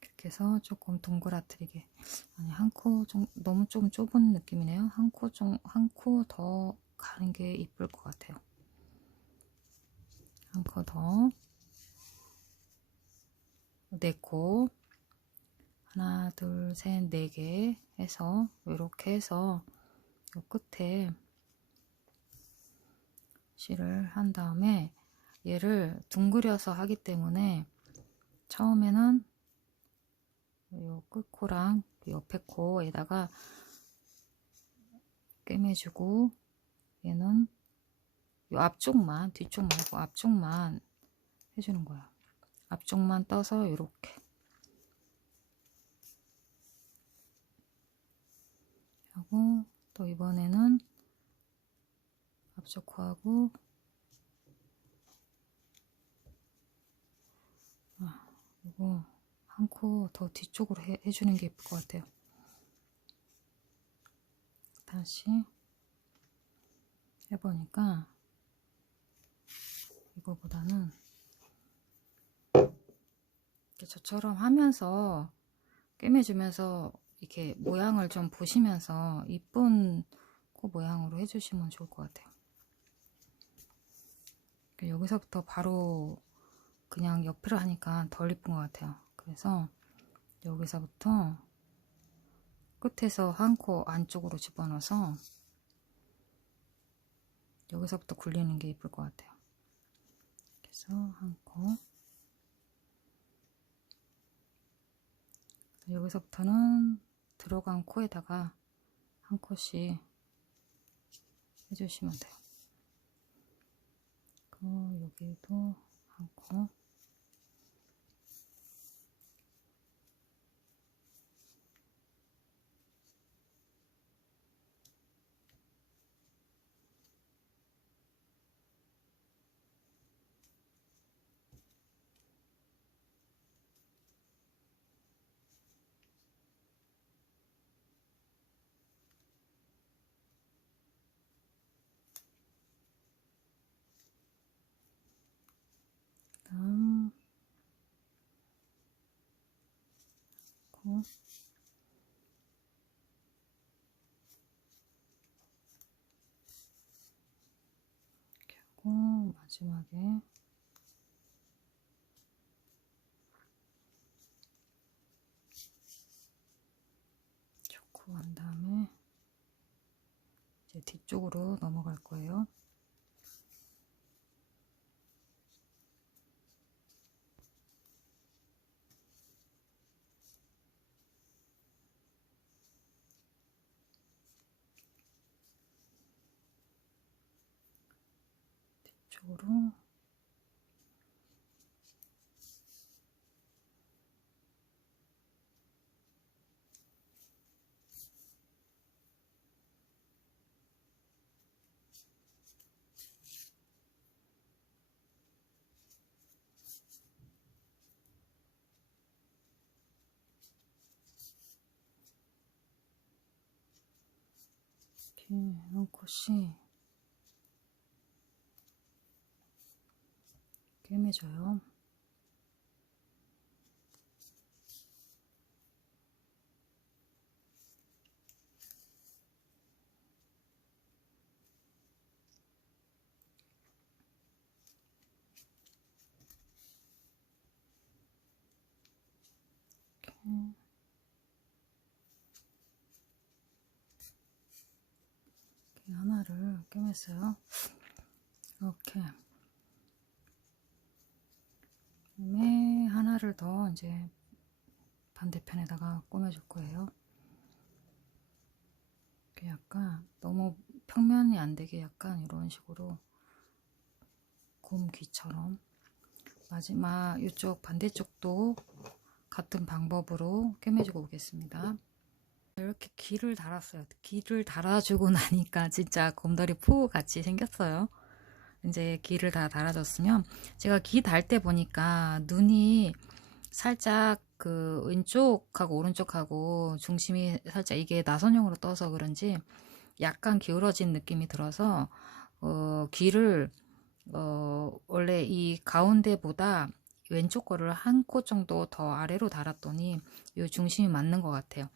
이렇게 해서 조금 동그라뜨리게 아니 한 코 좀 너무 좀 좁은 느낌이네요. 한 코 더 가는 게 이쁠 것 같아요. 한 코 더 네 코 하나 둘 셋 네 개 해서 이렇게 해서 이 끝에 실을 한 다음에 얘를 둥그려서 하기 때문에 처음에는 요 끝코랑 옆에 코에다가 꿰매주고 얘는 요 앞쪽만 뒤쪽 말고 앞쪽만 해주는 거야. 앞쪽만 떠서 이렇게 그리고 또 이번에는 앞쪽 코하고 이거 한 코 더 뒤쪽으로 해주는 게 예쁠 것 같아요. 다시 해보니까 이거보다는 이렇게 저처럼 하면서 꿰매주면서 이렇게 모양을 좀 보시면서 이쁜 코 모양으로 해주시면 좋을 것 같아요. 여기서부터 바로 그냥 옆으로 하니까 덜 이쁜 것 같아요. 그래서 여기서부터 끝에서 한 코 안쪽으로 집어넣어서 여기서부터 굴리는 게 예쁠 것 같아요. 그래서 한 코, 여기서부터는 들어간 코에다가 한 코씩 해주시면 돼요. 여기도 한 코, 다음 코, 이렇게 하고 마지막에 좋고 한 다음에 이제 뒤쪽으로 넘어갈 거예요. 뒤쪽으로 이렇게 한 코씩 꿰매줘요. 이렇게 하나를 꿰맸어요. 이렇게 그다음에 하나를 더 이제 반대편에다가 꿰매줄 거예요. 이렇게 약간 너무 평면이 안 되게 약간 이런 식으로 곰귀처럼 마지막 이쪽 반대쪽도 같은 방법으로 꿰매주고 오겠습니다. 이렇게 귀를 달았어요. 귀를 달아주고 나니까 진짜 곰돌이 푸 같이 생겼어요. 이제 귀를 다 달아줬으면 제가 귀 달 때 보니까 눈이 살짝 그 왼쪽하고 오른쪽하고 중심이 살짝 이게 나선형으로 떠서 그런지 약간 기울어진 느낌이 들어서 귀를 원래 이 가운데보다 왼쪽 거를 한 코 정도 더 아래로 달았더니 이 중심이 맞는 것 같아요.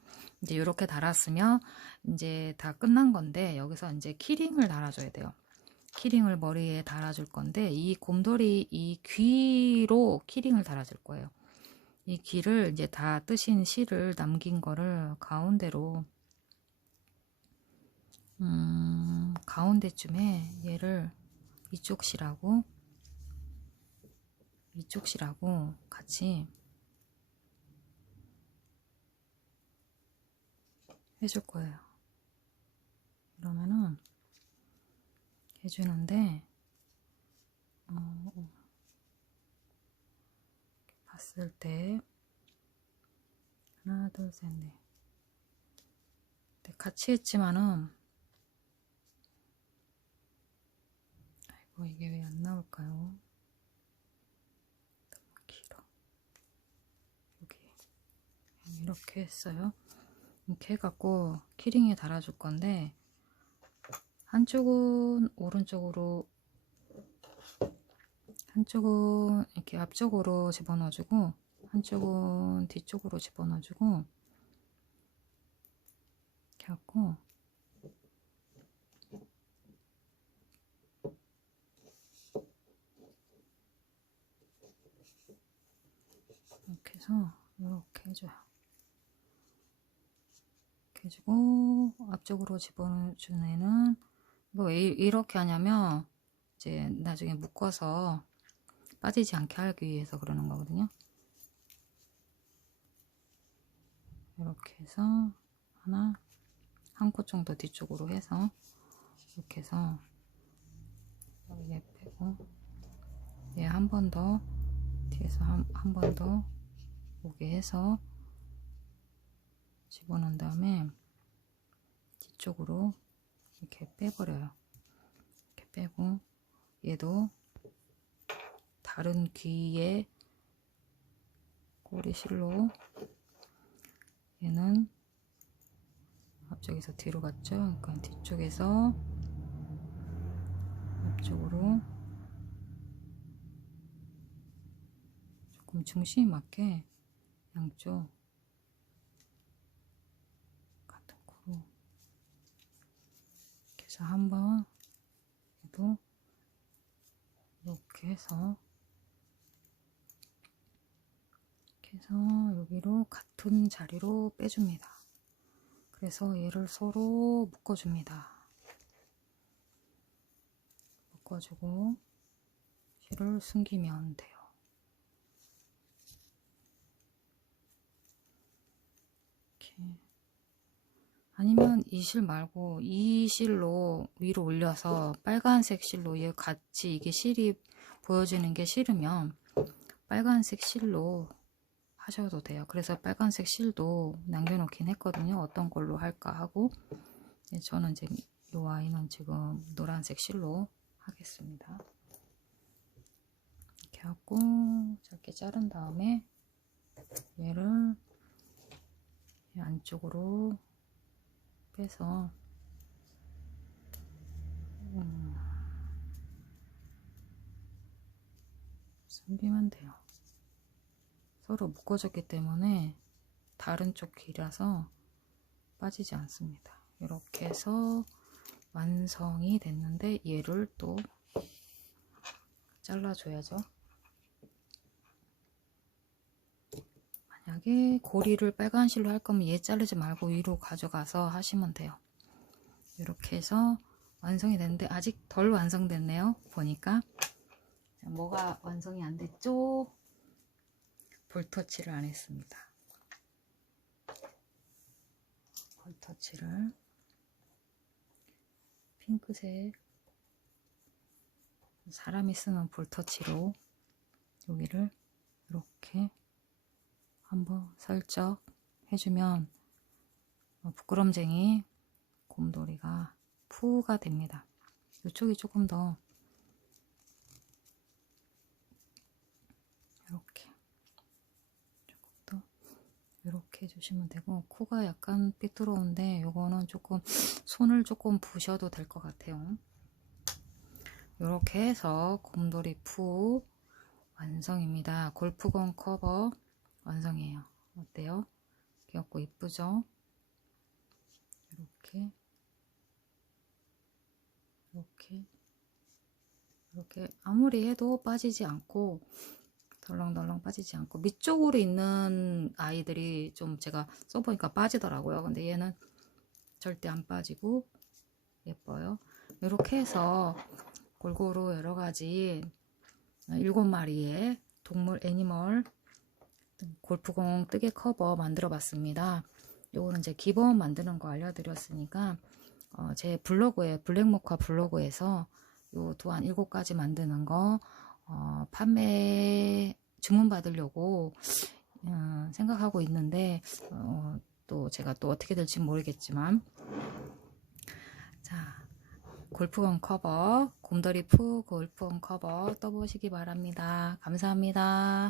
이제 이렇게 달았으면 이제 다 끝난 건데 여기서 이제 키링을 달아줘야 돼요. 키링을 머리에 달아줄 건데 이 곰돌이 이 귀로 키링을 달아줄 거예요. 이 귀를 이제 다 뜨신 실을 남긴 거를 가운데로 가운데쯤에 얘를 이쪽 실하고 같이 해줄 거예요. 그러면은 해주는데 봤을 때 하나 둘 셋 넷 같이 했지만은 아이고 이게 왜 안 나올까요? 너무 길어. 여기 이렇게 했어요. 이렇게 해갖고 키링에 달아줄 건데 한쪽은 오른쪽으로 한쪽은 이렇게 앞쪽으로 집어넣어주고 한쪽은 뒤쪽으로 집어넣어주고 이렇게 하고 이렇게 해서 이렇게 해줘요. 이렇게 해주고 앞쪽으로 집어넣어준 애는 뭐 왜 이렇게 하냐면 이제 나중에 묶어서 빠지지 않게 하기 위해서 그러는 거거든요. 이렇게 해서 하나 한 코 정도 뒤쪽으로 해서 이렇게 해서 얘 빼고 얘 한 번 더 뒤에서 한 번 더 오게 해서 집어넣은 다음에 뒤쪽으로 이렇게 빼버려요. 이렇게 빼고 얘도 다른 귀에 꼬리 실로 얘는 앞쪽에서 뒤로 갔죠. 그러니까 뒤쪽에서 앞쪽으로 조금 중심이 맞게 양쪽 같은 코로 이렇게 해서 한번 얘도 이렇게 해서 이렇게 해서 여기로 같은 자리로 빼줍니다. 그래서 얘를 서로 묶어줍니다. 묶어주고 실을 숨기면 돼요. 이렇게. 아니면 이 실 말고 이 실로 위로 올려서 빨간색 실로 얘 같이 이게 실이 보여지는 게 싫으면 빨간색 실로 하셔도 돼요. 그래서 빨간색 실도 남겨놓긴 했거든요. 어떤 걸로 할까 하고 저는 이제 이 아이는 지금 노란색 실로 하겠습니다. 이렇게 하고 짧게 자른 다음에 얘를 안쪽으로 빼서 숨기면 돼요. 서로 묶어졌기 때문에 다른 쪽 귀라서 빠지지 않습니다. 이렇게 해서 완성이 됐는데 얘를 또 잘라줘야죠. 만약에 고리를 빨간 실로 할 거면 얘 자르지 말고 위로 가져가서 하시면 돼요. 이렇게 해서 완성이 됐는데 아직 덜 완성됐네요. 보니까 뭐가 완성이 안 됐죠? 볼터치를 안 했습니다. 볼터치를 핑크색 사람이 쓰는 볼터치로 여기를 이렇게 한번 살짝 해주면 부끄럼쟁이 곰돌이가 푸가 됩니다. 이쪽이 조금 더 이렇게 조금 더 이렇게 해주시면 되고 코가 약간 삐뚤어온데 요거는 조금 손을 조금 부셔도 될 것 같아요. 이렇게 해서 곰돌이 푸 완성입니다. 골프공 커버 완성이에요. 어때요? 귀엽고 이쁘죠? 이렇게 아무리 해도 빠지지 않고 덜렁덜렁 빠지지 않고 밑쪽으로 있는 아이들이 좀 제가 써보니까 빠지더라고요. 근데 얘는 절대 안 빠지고 예뻐요. 이렇게 해서 골고루 여러가지 7마리의 동물 애니멀 골프공 뜨개 커버 만들어 봤습니다. 요거는 이제 기본 만드는 거 알려드렸으니까 제 블로그에 블랙모카 블로그에서 요 또한 7가지 만드는 거 판매 주문 받으려고 생각하고 있는데 또 제가 또 어떻게 될지 모르겠지만, 자, 골프공 커버, 곰돌이 푸 골프공 커버 떠보시기 바랍니다. 감사합니다.